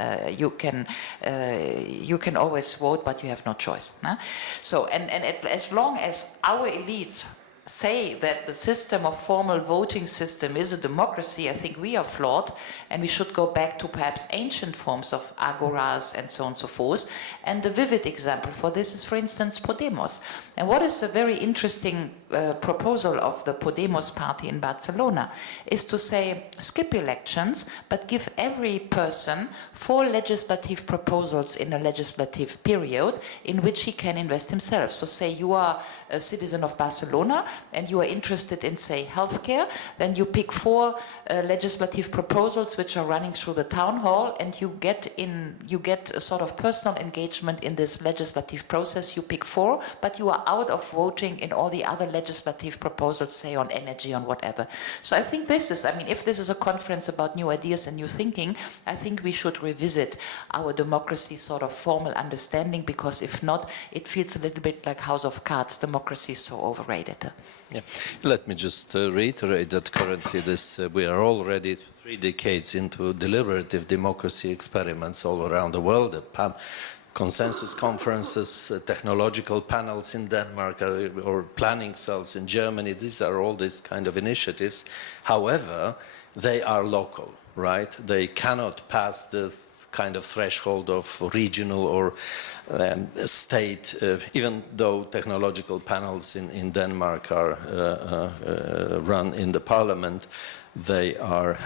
always vote, but you have no choice. Huh? So, and as long as our elites say that the system of formal voting system is a democracy, I think we are flawed, and we should go back to perhaps ancient forms of agoras and so on and so forth. And the vivid example for this is, for instance, Podemos. And what is a very interesting proposal of the Podemos party in Barcelona is to say, skip elections, but give every person 4 legislative proposals in a legislative period in which he can invest himself. So say you are a citizen of Barcelona and you are interested in, say, healthcare, then you pick 4 legislative proposals which are running through the town hall, and you get a sort of personal engagement in this legislative process. You pick 4, but you are out of voting in all the other legislative proposals, say on energy, on whatever. So I think this is, I mean, if this is a conference about new ideas and new thinking, I think we should revisit our democracy sort of formal understanding, because if not, it feels a little bit like House of Cards. Democracy is so overrated. Yeah. Let me just reiterate that currently we are already 3 decades into deliberative democracy experiments all around the world. The consensus conferences, technological panels in Denmark, or planning cells in Germany, these are all these kind of initiatives. However, they are local, right? They cannot pass the kind of threshold of regional or state, even though technological panels in Denmark are run in the parliament. They are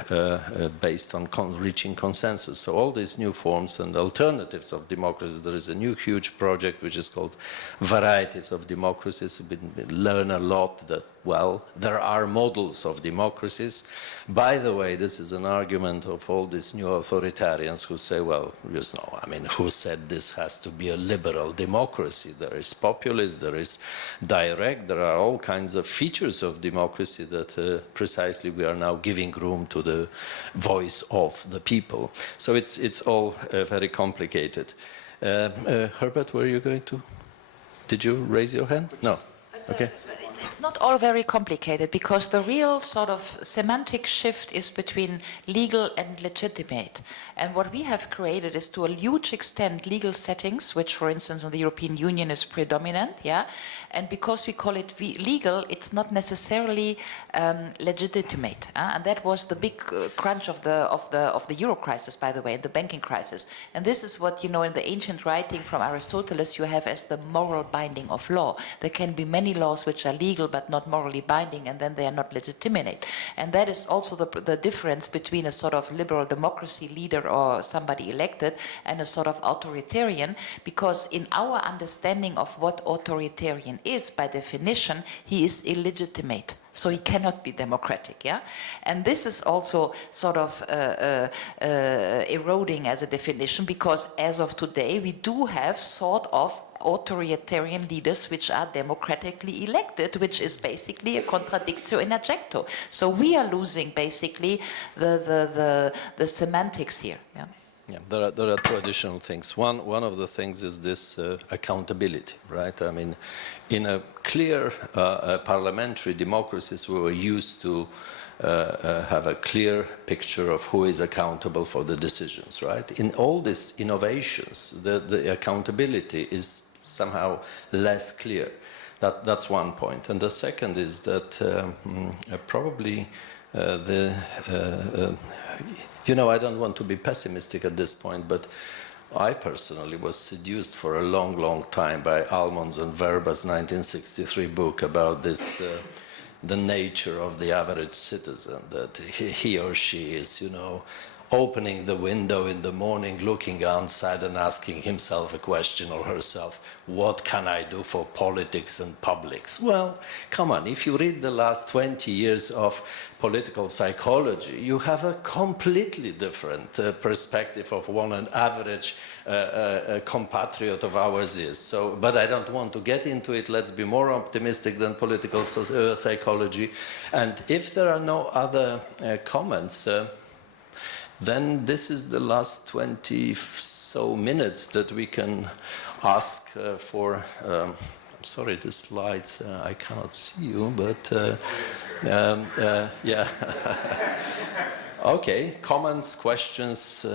based on reaching consensus. So all these new forms and alternatives of democracy, there is a new huge project which is called Varieties of Democracies. We learn a lot that, well, there are models of democracies. By the way, this is an argument of all these new authoritarians who say, well, you know, I mean, who said this has to be a liberal democracy? There is populist, there is direct, there are all kinds of features of democracy that precisely we are now giving room to the voice of the people. So it's all very complicated. Herbert, were you going to? Did you raise your hand? No. Okay. It's not all very complicated, because the real sort of semantic shift is between legal and legitimate. And what we have created is, to a huge extent, legal settings, which, for instance, in the European Union is predominant, yeah. And because we call it legal, it's not necessarily legitimate. And that was the big crunch of the euro crisis, by the way, the banking crisis. And this is what, you know, in the ancient writing from Aristoteles, you have as the moral binding of law. There can be many laws which are legal but not morally binding, and then they are not legitimate. And that is also the difference between a sort of liberal democracy leader or somebody elected and a sort of authoritarian, because in our understanding of what authoritarian is, by definition, he is illegitimate. So he cannot be democratic, yeah? And this is also sort of eroding as a definition, because as of today, we do have sort of authoritarian leaders which are democratically elected, which is basically a contradictio in adjecto. So we are losing basically the semantics here, yeah? Yeah, there are 2 additional things. One of the things is this accountability, right? I mean, in a clear parliamentary democracies, we were used to have a clear picture of who is accountable for the decisions, right? In all these innovations, the accountability is somehow less clear. That's one point. And the second is that probably you know, I don't want to be pessimistic at this point, but I personally was seduced for a long, long time by Almond's and Verba's 1963 book about this, the nature of the average citizen, that he or she is, you know, opening the window in the morning, looking outside and asking himself a question, or herself, what can I do for politics and publics? Well, come on, if you read the last 20 years of political psychology, you have a completely different perspective of what an average compatriot of ours is. So, but I don't want to get into it. Let's be more optimistic than political psychology. And if there are no other comments, then this is the last 20 so minutes that we can ask for. I'm sorry, the slides, I cannot see you, but yeah. Okay, comments, questions?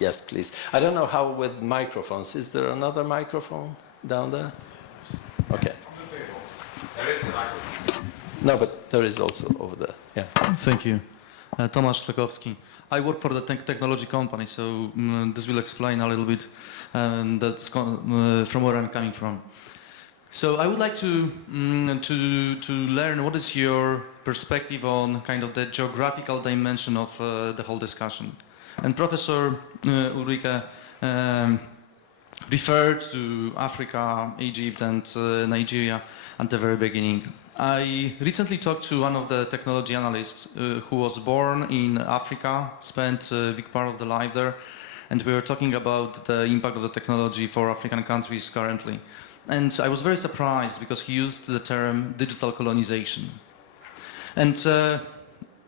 Yes, please. I don't know how with microphones. Is there another microphone down there? Okay. There is a microphone. No, but there is also over there. Yeah. Thank you. Tomasz Klekowski. I work for the technology company, so this will explain a little bit that's from where I'm coming from. So I would like to learn what is your perspective on kind of the geographical dimension of the whole discussion. And Professor Ulrike referred to Africa, Egypt, and Nigeria at the very beginning. I recently talked to one of the technology analysts who was born in Africa, spent a big part of the life there, and we were talking about the impact of the technology for African countries currently. And I was very surprised because he used the term digital colonization. And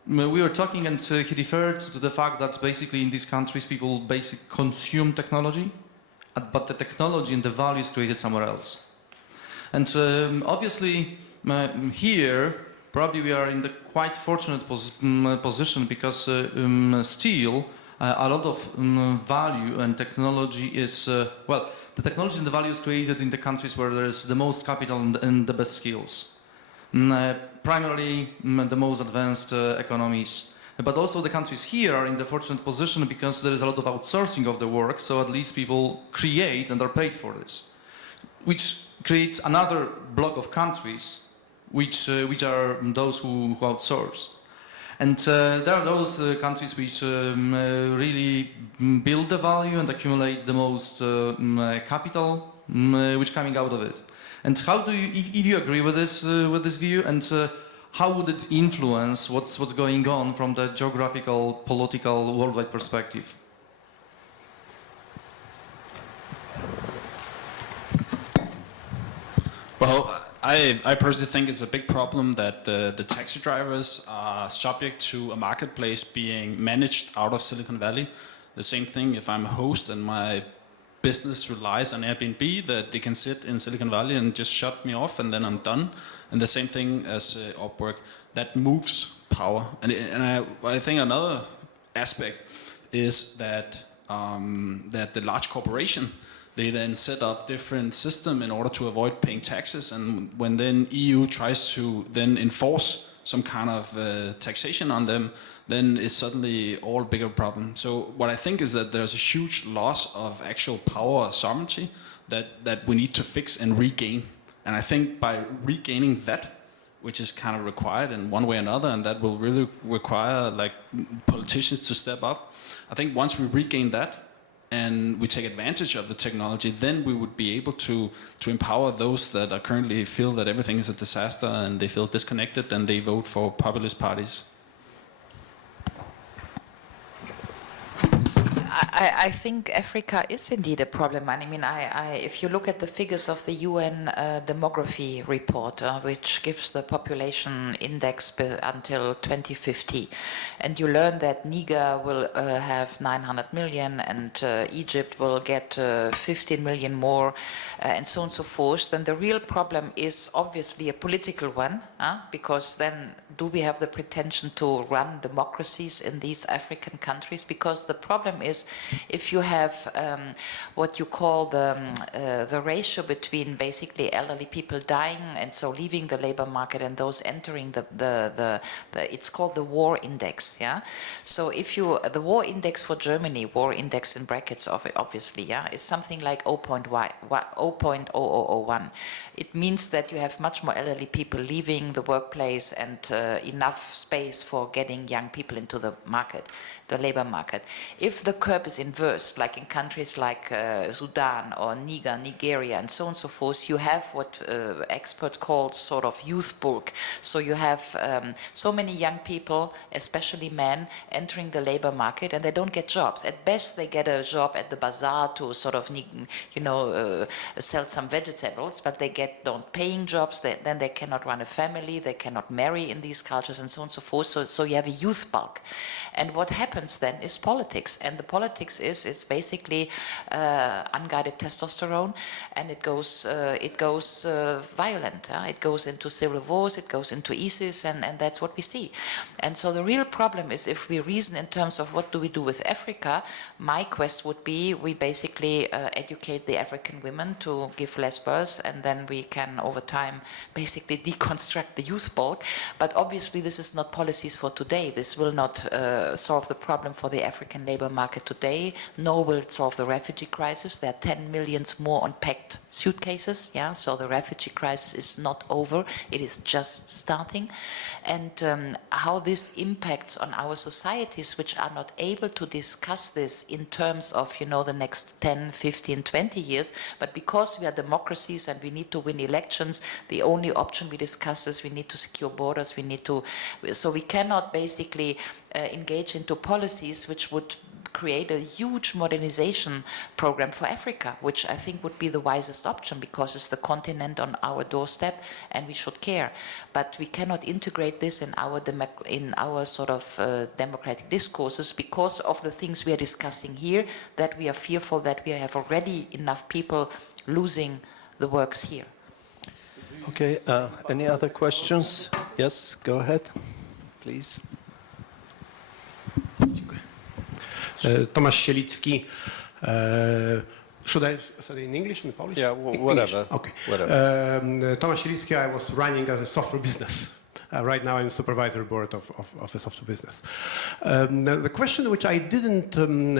we were talking and he referred to the fact that basically in these countries people basically consume technology, but the technology and the value is created somewhere else. And obviously here probably we are in the quite fortunate position because still a lot of value and technology is, well, the technology and the value is created in the countries where there is the most capital and the best skills. Primarily the most advanced economies. But also the countries here are in the fortunate position because there is a lot of outsourcing of the work, so at least people create and are paid for this. Which creates another block of countries which are those who outsource. And there are those countries which really build the value and accumulate the most capital which coming out of it. And how do you, if you agree with this view, and how would it influence what's going on from the geographical, political, worldwide perspective? Well, I personally think it's a big problem that the taxi drivers are subject to a marketplace being managed out of Silicon Valley. The same thing if I'm a host and my business relies on Airbnb, that they can sit in Silicon Valley and just shut me off and then I'm done. And the same thing as Upwork, that moves power. And I think another aspect is that that the large corporation, they then set up different system in order to avoid paying taxes, and when then EU tries to then enforce some kind of taxation on them, then it's suddenly all a bigger problem. So what I think is that there's a huge loss of actual power or sovereignty that we need to fix and regain. And I think by regaining that, which is kind of required in one way or another, and that will really require like politicians to step up. I think once we regain that, and we take advantage of the technology, then we would be able to empower those that are currently feel that everything is a disaster and they feel disconnected and they vote for populist parties. I think Africa is indeed a problem. I mean, if you look at the figures of the UN demography report, which gives the population index until 2050, and you learn that Niger will have 900 million and Egypt will get 15 million more, and so on and so forth, then the real problem is obviously a political one, because then do we have the pretension to run democracies in these African countries? Because the problem is, if you have what you call the ratio between basically elderly people dying and so leaving the labor market and those entering the it's called the war index, yeah. So if you the war index for Germany, war index in brackets obviously, yeah, is something like 0.0001. It means that you have much more elderly people leaving the workplace and enough space for getting young people into the market, the labor market. If the curve is inverse, like in countries like Sudan or Niger, Nigeria, and so on and so forth, you have what experts call sort of youth bulk. So you have so many young people, especially men, entering the labor market, and they don't get jobs. At best, they get a job at the bazaar to sort of, sell some vegetables, but they don't paying jobs. Then they cannot run a family, they cannot marry in these cultures, and so on and so forth. So you have a youth bulk. And what happens then is politics. And the politics is, it's basically unguided testosterone, and it goes violent. It goes into civil wars, it goes into ISIS, and that's what we see. And so the real problem is, if we reason in terms of what do we do with Africa, my quest would be we basically educate the African women to give less birth, and then we can over time basically deconstruct the youth bulk. But obviously this is not policies for today. This will not solve the problem for the African labor market today. today, nor will it solve the refugee crisis. There are 10 million more unpacked suitcases, yeah, so the refugee crisis is not over, it is just starting. And how this impacts on our societies, which are not able to discuss this in terms of, you know, the next 10, 15, 20 years, but because we are democracies and we need to win elections, the only option we discuss is we need to secure borders, so we cannot basically engage into policies which would create a huge modernization program for Africa, which I think would be the wisest option because it's the continent on our doorstep and we should care. But we cannot integrate this in our sort of democratic discourses because of the things we are discussing here, that we are fearful that we have already enough people losing the works here. Okay, any other questions? Yes, go ahead, please. Tomasz Sielicki. Should I say in English, in Polish? Yeah, whatever. English. Okay. Whatever. Tomasz Sielicki, I was running a software business. Right now I'm supervisory board of a software business. The question which I didn't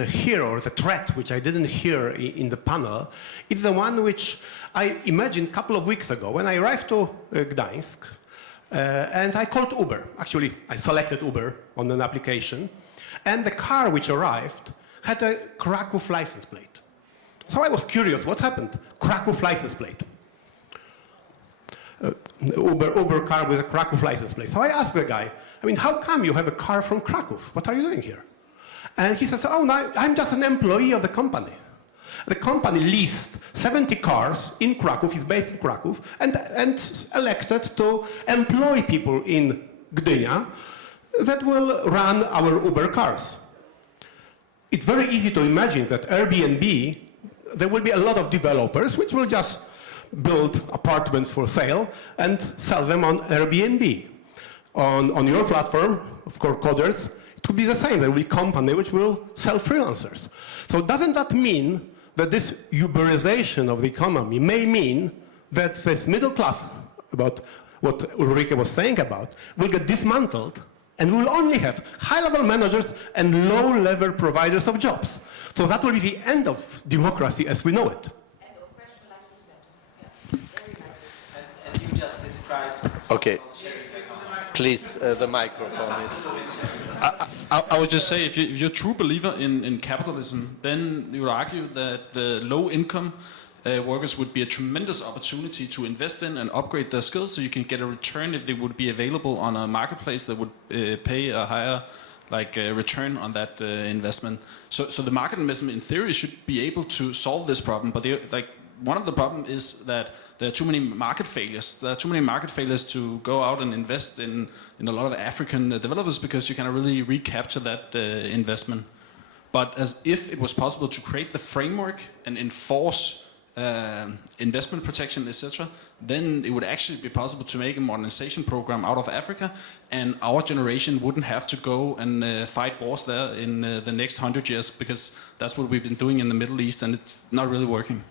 hear, or the threat which I didn't hear in the panel, is the one which I imagined a couple of weeks ago when I arrived to Gdańsk and I called Uber. Actually, I selected Uber on an application. And the car which arrived had a Kraków license plate. So I was curious, what happened? Kraków license plate. Uber car with a Kraków license plate. So I asked the guy, I mean, how come you have a car from Kraków? What are you doing here? And he says, oh, no, I'm just an employee of the company. The company leased 70 cars in Kraków, he's based in Kraków, and elected to employ people in Gdynia that will run our Uber cars. It's very easy to imagine that Airbnb, there will be a lot of developers which will just build apartments for sale and sell them on Airbnb. On your platform, of course, Coders, it could be the same. There will be a company which will sell freelancers. So doesn't that mean that this Uberization of the economy may mean that this middle class, about what Ulrike was saying about, will get dismantled, and we will only have high-level managers and low-level providers of jobs. So that will be the end of democracy as we know it. And oppression, like you said. Yeah. Very nice. And you just described... Okay, please, the microphone is... I would just say, if you're a true believer in capitalism, then you would argue that the low-income workers would be a tremendous opportunity to invest in and upgrade their skills so you can get a return if they would be available on a marketplace that would pay a higher return on that investment. So the market mechanism in theory should be able to solve this problem, but one of the problems is that there are too many market failures. There are too many market failures to go out and invest in a lot of African developers because you cannot really recapture that investment. But as if it was possible to create the framework and enforce investment protection, etc., then it would actually be possible to make a modernization program out of Africa, and our generation wouldn't have to go and fight wars there in the next 100 years, because that's what we've been doing in the Middle East, and it's not really working.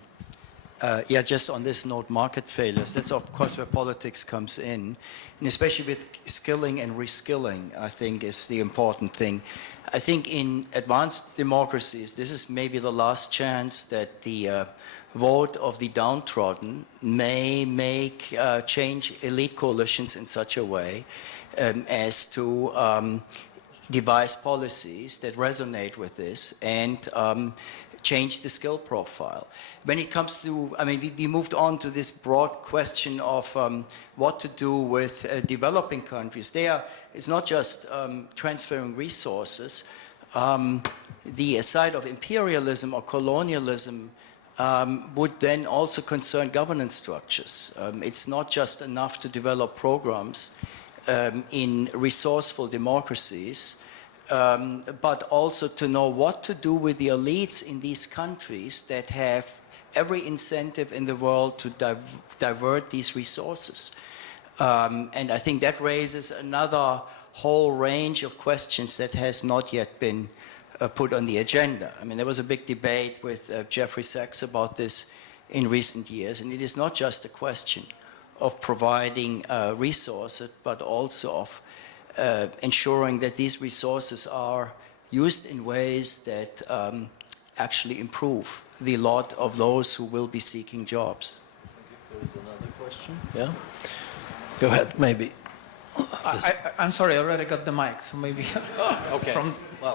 Yeah, just on this note, market failures, that's of course where politics comes in, and especially with skilling and reskilling, I think is the important thing. I think in advanced democracies, this is maybe the last chance that the vote of the downtrodden may make change elite coalitions in such a way as to devise policies that resonate with this and change the skill profile. When it comes to, I mean, we moved on to this broad question of what to do with developing countries. It's not just transferring resources. The side of imperialism or colonialism would then also concern governance structures. It's not just enough to develop programs in resourceful democracies, but also to know what to do with the elites in these countries that have every incentive in the world to divert these resources. And I think that raises another whole range of questions that has not yet been put on the agenda. I mean, there was a big debate with Jeffrey Sachs about this in recent years, and it is not just a question of providing resources, but also of ensuring that these resources are used in ways that actually improve the lot of those who will be seeking jobs. There is another question. Yeah? Go ahead, maybe. I'm sorry, I already got the mic, so maybe. Okay.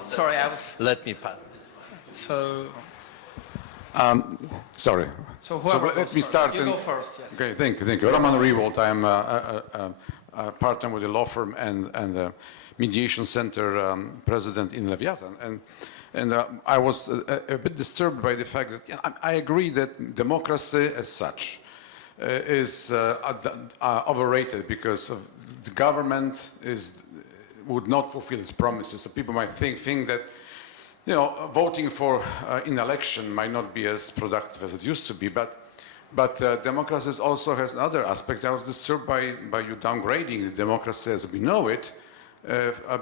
Sorry, I was. Let me pass this. So. Sorry. So whoever let goes me first. start. You go first. Yes. Okay, thank you. Roman Revolt. I'm a partner with a law firm and the mediation center president in Leviathan. And I was a bit disturbed by the fact that I agree that democracy as such is overrated because of the government would not fulfill its promises. So people might think that voting for in election might not be as productive as it used to be, but democracy also has another aspect. I was disturbed by you downgrading the democracy as we know it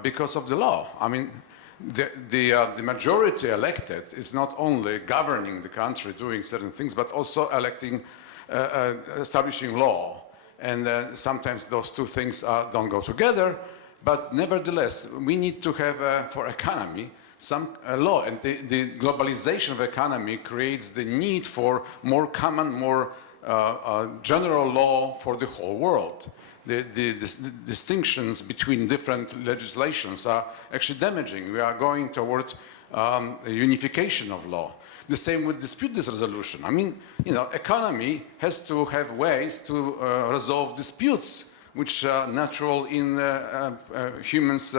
because of the law. I mean, the majority elected is not only governing the country, doing certain things, but also electing, establishing law. And sometimes those two things don't go together, but nevertheless, we need to have, for economy, some law. And the globalization of the economy creates the need for more common, more general law for the whole world. The distinctions between different legislations are actually damaging. We are going toward a unification of law. The same with dispute resolution. I mean, economy has to have ways to resolve disputes, which are natural in humans'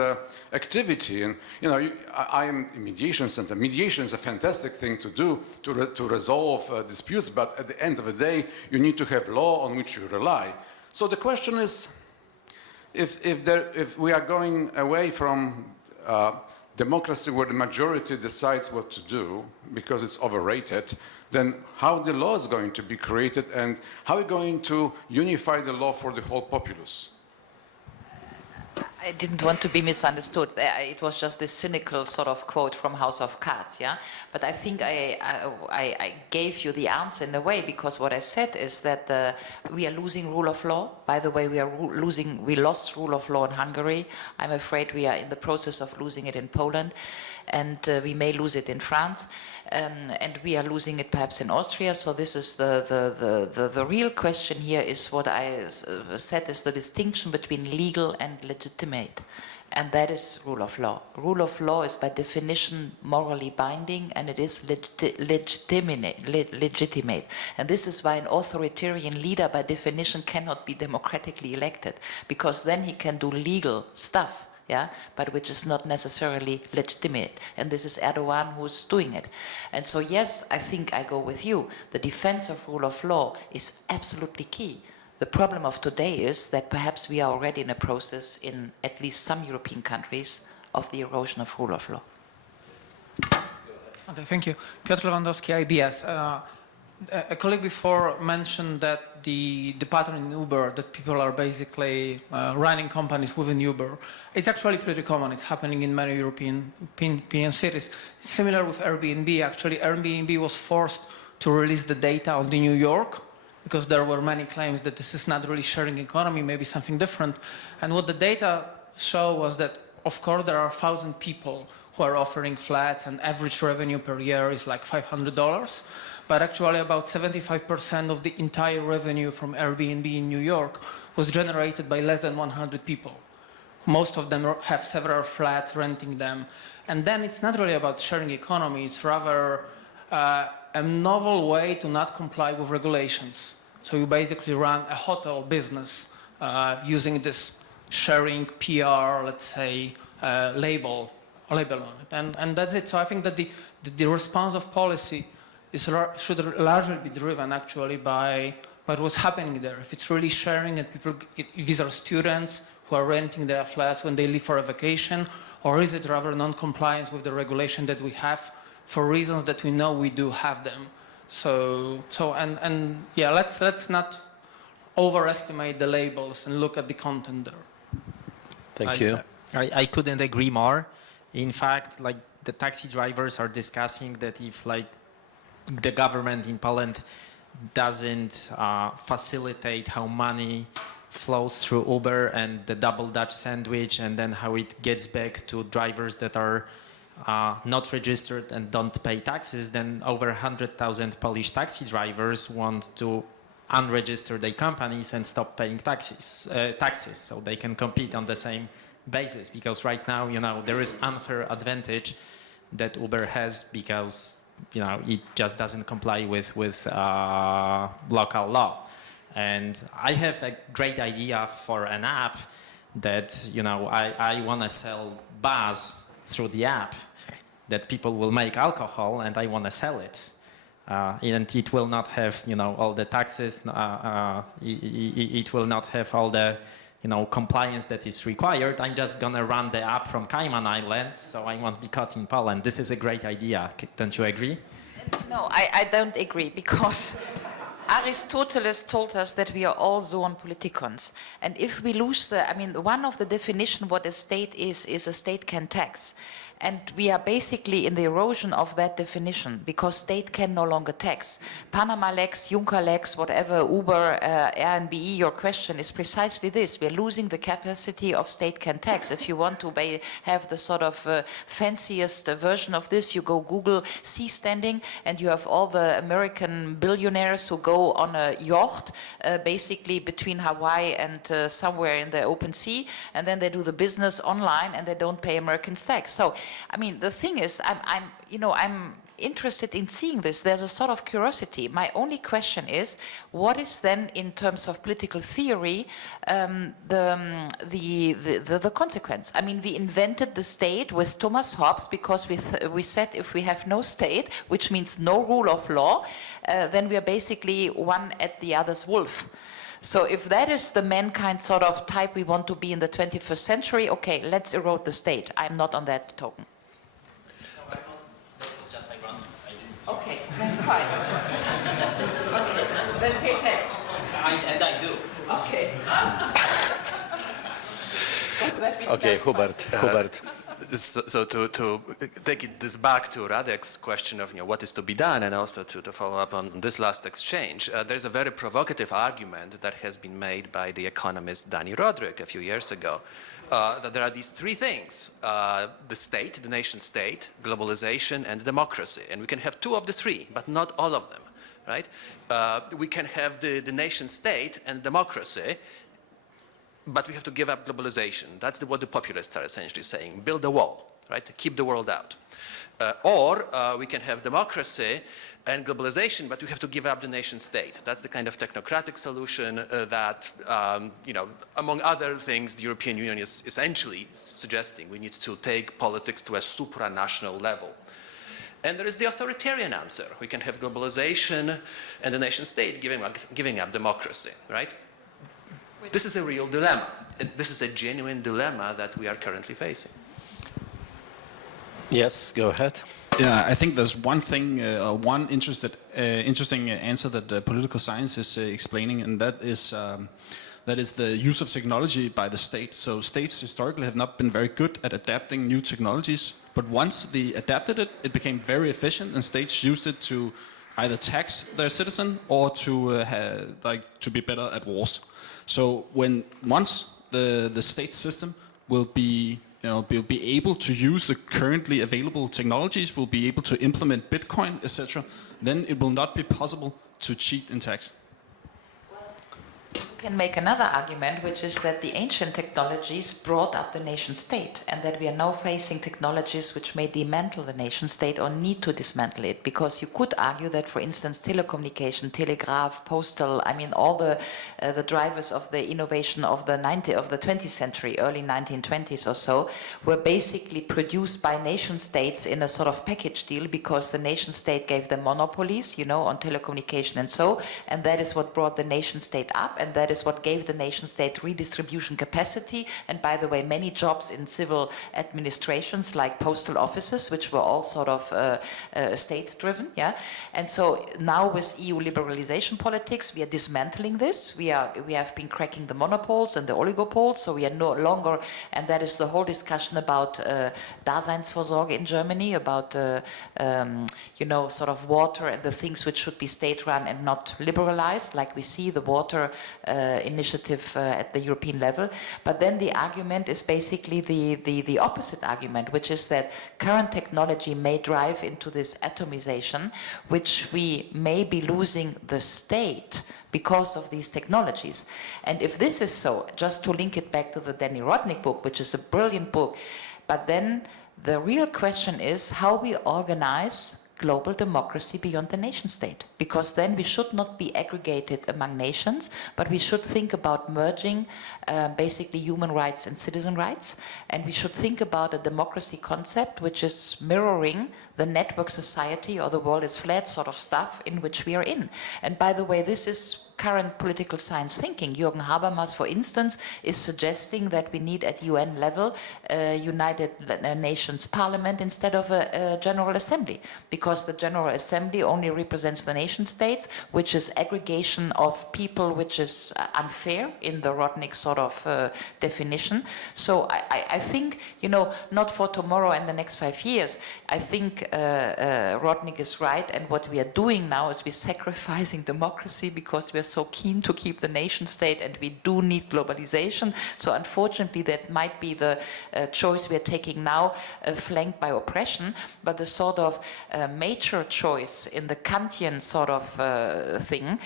activity. And I am in mediation center. Mediation is a fantastic thing to do to resolve disputes, but at the end of the day, you need to have law on which you rely. So the question is, if we are going away from democracy where the majority decides what to do because it's overrated, then how the law is going to be created and how are we going to unify the law for the whole populace? I didn't want to be misunderstood. It was just this cynical sort of quote from House of Cards, yeah? But I think I gave you the answer in a way, because what I said is that we are losing rule of law. By the way, we lost rule of law in Hungary. I'm afraid we are in the process of losing it in Poland, and we may lose it in France, and we are losing it perhaps in Austria. So this is the real question here is what I said is the distinction between legal and legitimate. And that is rule of law. Rule of law is by definition morally binding, and it is legitimate. And this is why an authoritarian leader by definition cannot be democratically elected, because then he can do legal stuff, yeah, but which is not necessarily legitimate. And this is Erdogan who's doing it. And so yes, I think I go with you. The defense of rule of law is absolutely key. The problem of today is that perhaps we are already in a process in at least some European countries of the erosion of rule of law. Okay, thank you. Piotr Lewandowski, IBS. A colleague before mentioned that the pattern in Uber, that people are basically running companies within Uber, it's actually pretty common. It's happening in many European cities. It's similar with Airbnb. Actually, Airbnb was forced to release the data on the New York, because there were many claims that this is not really sharing economy, maybe something different. And what the data show was that, of course, there are 1,000 people who are offering flats, and average revenue per year is like $500. But actually about 75% of the entire revenue from Airbnb in New York was generated by less than 100 people. Most of them have several flats, renting them. And then it's not really about sharing economy, it's rather a novel way to not comply with regulations. So you basically run a hotel business using this sharing PR, let's say, label on it. And that's it. So I think that the response of policy should largely be driven actually by what's happening there. If it's really sharing and these are students who are renting their flats when they leave for a vacation, or is it rather non-compliance with the regulation that we have for reasons that we know we do have them. And yeah, let's not overestimate the labels and look at the content there. Thank you. I couldn't agree more. In fact, like the taxi drivers are discussing that if like the government in Poland doesn't facilitate how money flows through Uber and the double Dutch sandwich, and then how it gets back to drivers that are not registered and don't pay taxes, then over 100,000 Polish taxi drivers want to unregister their companies and stop paying taxes, so they can compete on the same basis. Because right now, there is unfair advantage that Uber has because, it just doesn't comply with local law. And I have a great idea for an app that, I want to sell buzz through the app, that people will make alcohol and I want to sell it. And it will not have, all the taxes, it will not have all the, compliance that is required. I'm just gonna run the app from Cayman Islands, so I won't be caught in Poland. This is a great idea. Don't you agree? No, I don't agree, because Aristoteles told us that we are all zoon politikons. And if we lose one of the definition what a state is a state can tax. And we are basically in the erosion of that definition, because state can no longer tax. Panama lex, Juncker lex, whatever, Uber, Airbnb, your question is precisely this. We're losing the capacity of state can tax. If you want to have the sort of fanciest version of this, you go Google sea standing, and you have all the American billionaires who go on a yacht, basically between Hawaii and somewhere in the open sea, and then they do the business online and they don't pay American tax. So, the thing is, I'm interested in seeing this. There's a sort of curiosity. My only question is, what is then, in terms of political theory, the consequence? We invented the state with Thomas Hobbes because we said if we have no state, which means no rule of law, then we are basically one at the other's wolf. So if that is the mankind sort of type we want to be in the 21st century, okay, let's erode the state. I'm not on that token. No, that was just ironic. Okay, then fine. Okay, then pay tax. And I do. Okay. Okay, Hubert. So to take this back to Radek's question of what is to be done, and also to follow up on this last exchange, there's a very provocative argument that has been made by the economist Dani Rodrik a few years ago, that there are these three things: the state, the nation state, globalization, and democracy. And we can have two of the three, but not all of them, right? We can have the nation state and democracy, but we have to give up globalization. That's what the populists are essentially saying. Build a wall, right? Keep the world out. Or we can have democracy and globalization, but we have to give up the nation state. That's the kind of technocratic solution that, among other things, the European Union is essentially suggesting. We need to take politics to a supranational level. And there is the authoritarian answer. We can have globalization and the nation state giving up democracy, right? This is a real dilemma. This is a genuine dilemma that we are currently facing. Yes, go ahead. Yeah, I think there's one thing, one interesting answer that political science is explaining, and that is the use of technology by the state. So states historically have not been very good at adapting new technologies, but once they adapted it, it became very efficient, and states used it to either tax their citizen or to be better at wars. So once the state system will be able to use the currently available technologies, will be able to implement Bitcoin, etc., then it will not be possible to cheat in tax. Can make another argument, which is that the ancient technologies brought up the nation state, and that we are now facing technologies which may dismantle the nation state or need to dismantle it. Because you could argue that, for instance, telecommunication, telegraph, postal, all the drivers of the innovation of the 20th century, early 1920s or so, were basically produced by nation states in a sort of package deal, because the nation state gave them monopolies, on telecommunication and that is what brought the nation state up, and that is what gave the nation state redistribution capacity, and by the way, many jobs in civil administrations like postal offices, which were all sort of state-driven, yeah. And so now with EU liberalization politics, we are dismantling this. We have been cracking the monopols and the oligopols, so we are no longer, and that is the whole discussion about Daseinsvorsorge in Germany, about sort of water and the things which should be state-run and not liberalized, like we see the water initiative at the European level. But then the argument is basically the opposite argument, which is that current technology may drive into this atomization, which we may be losing the state because of these technologies. And if this is so, just to link it back to the Danny Rodnik book, which is a brilliant book, but then the real question is how we organize global democracy beyond the nation state. Because then we should not be aggregated among nations, but we should think about merging basically human rights and citizen rights. And we should think about a democracy concept which is mirroring the network society or the world is flat sort of stuff in which we are in. And by the way, this is current political science thinking. Jürgen Habermas, for instance, is suggesting that we need at UN level a United Nations Parliament instead of a General Assembly, because the General Assembly only represents the nation states, which is aggregation of people, which is unfair in the Rodnik sort of definition. So I think, you know, not for tomorrow and the next 5 years, I think Rodnik is right, and what we are doing now is we're sacrificing democracy because we're so keen to keep the nation state, and we do need globalization. So unfortunately that might be the choice we are taking now, flanked by oppression, but the sort of major choice in the Kantian sort of thing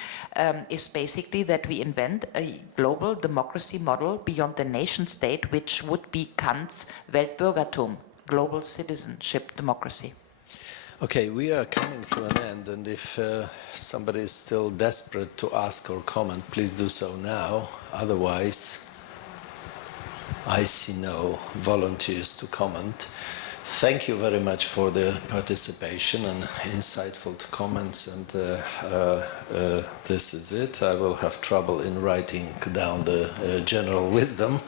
is basically that we invent a global democracy model beyond the nation state, which would be Kant's Weltbürgertum, global citizenship democracy. Okay, we are coming to an end, and if somebody is still desperate to ask or comment, please do so now. Otherwise, I see no volunteers to comment. Thank you very much for the participation and insightful comments, and this is it. I will have trouble in writing down the general wisdom,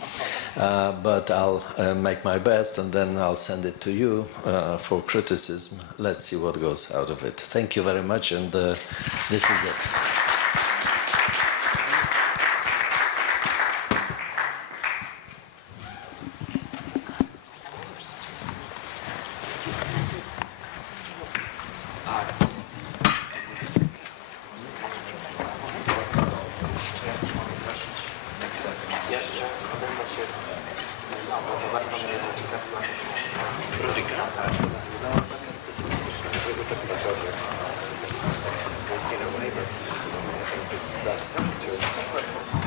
but I'll make my best, and then I'll send it to you for criticism. Let's see what goes out of it. Thank you very much, and this is it. That's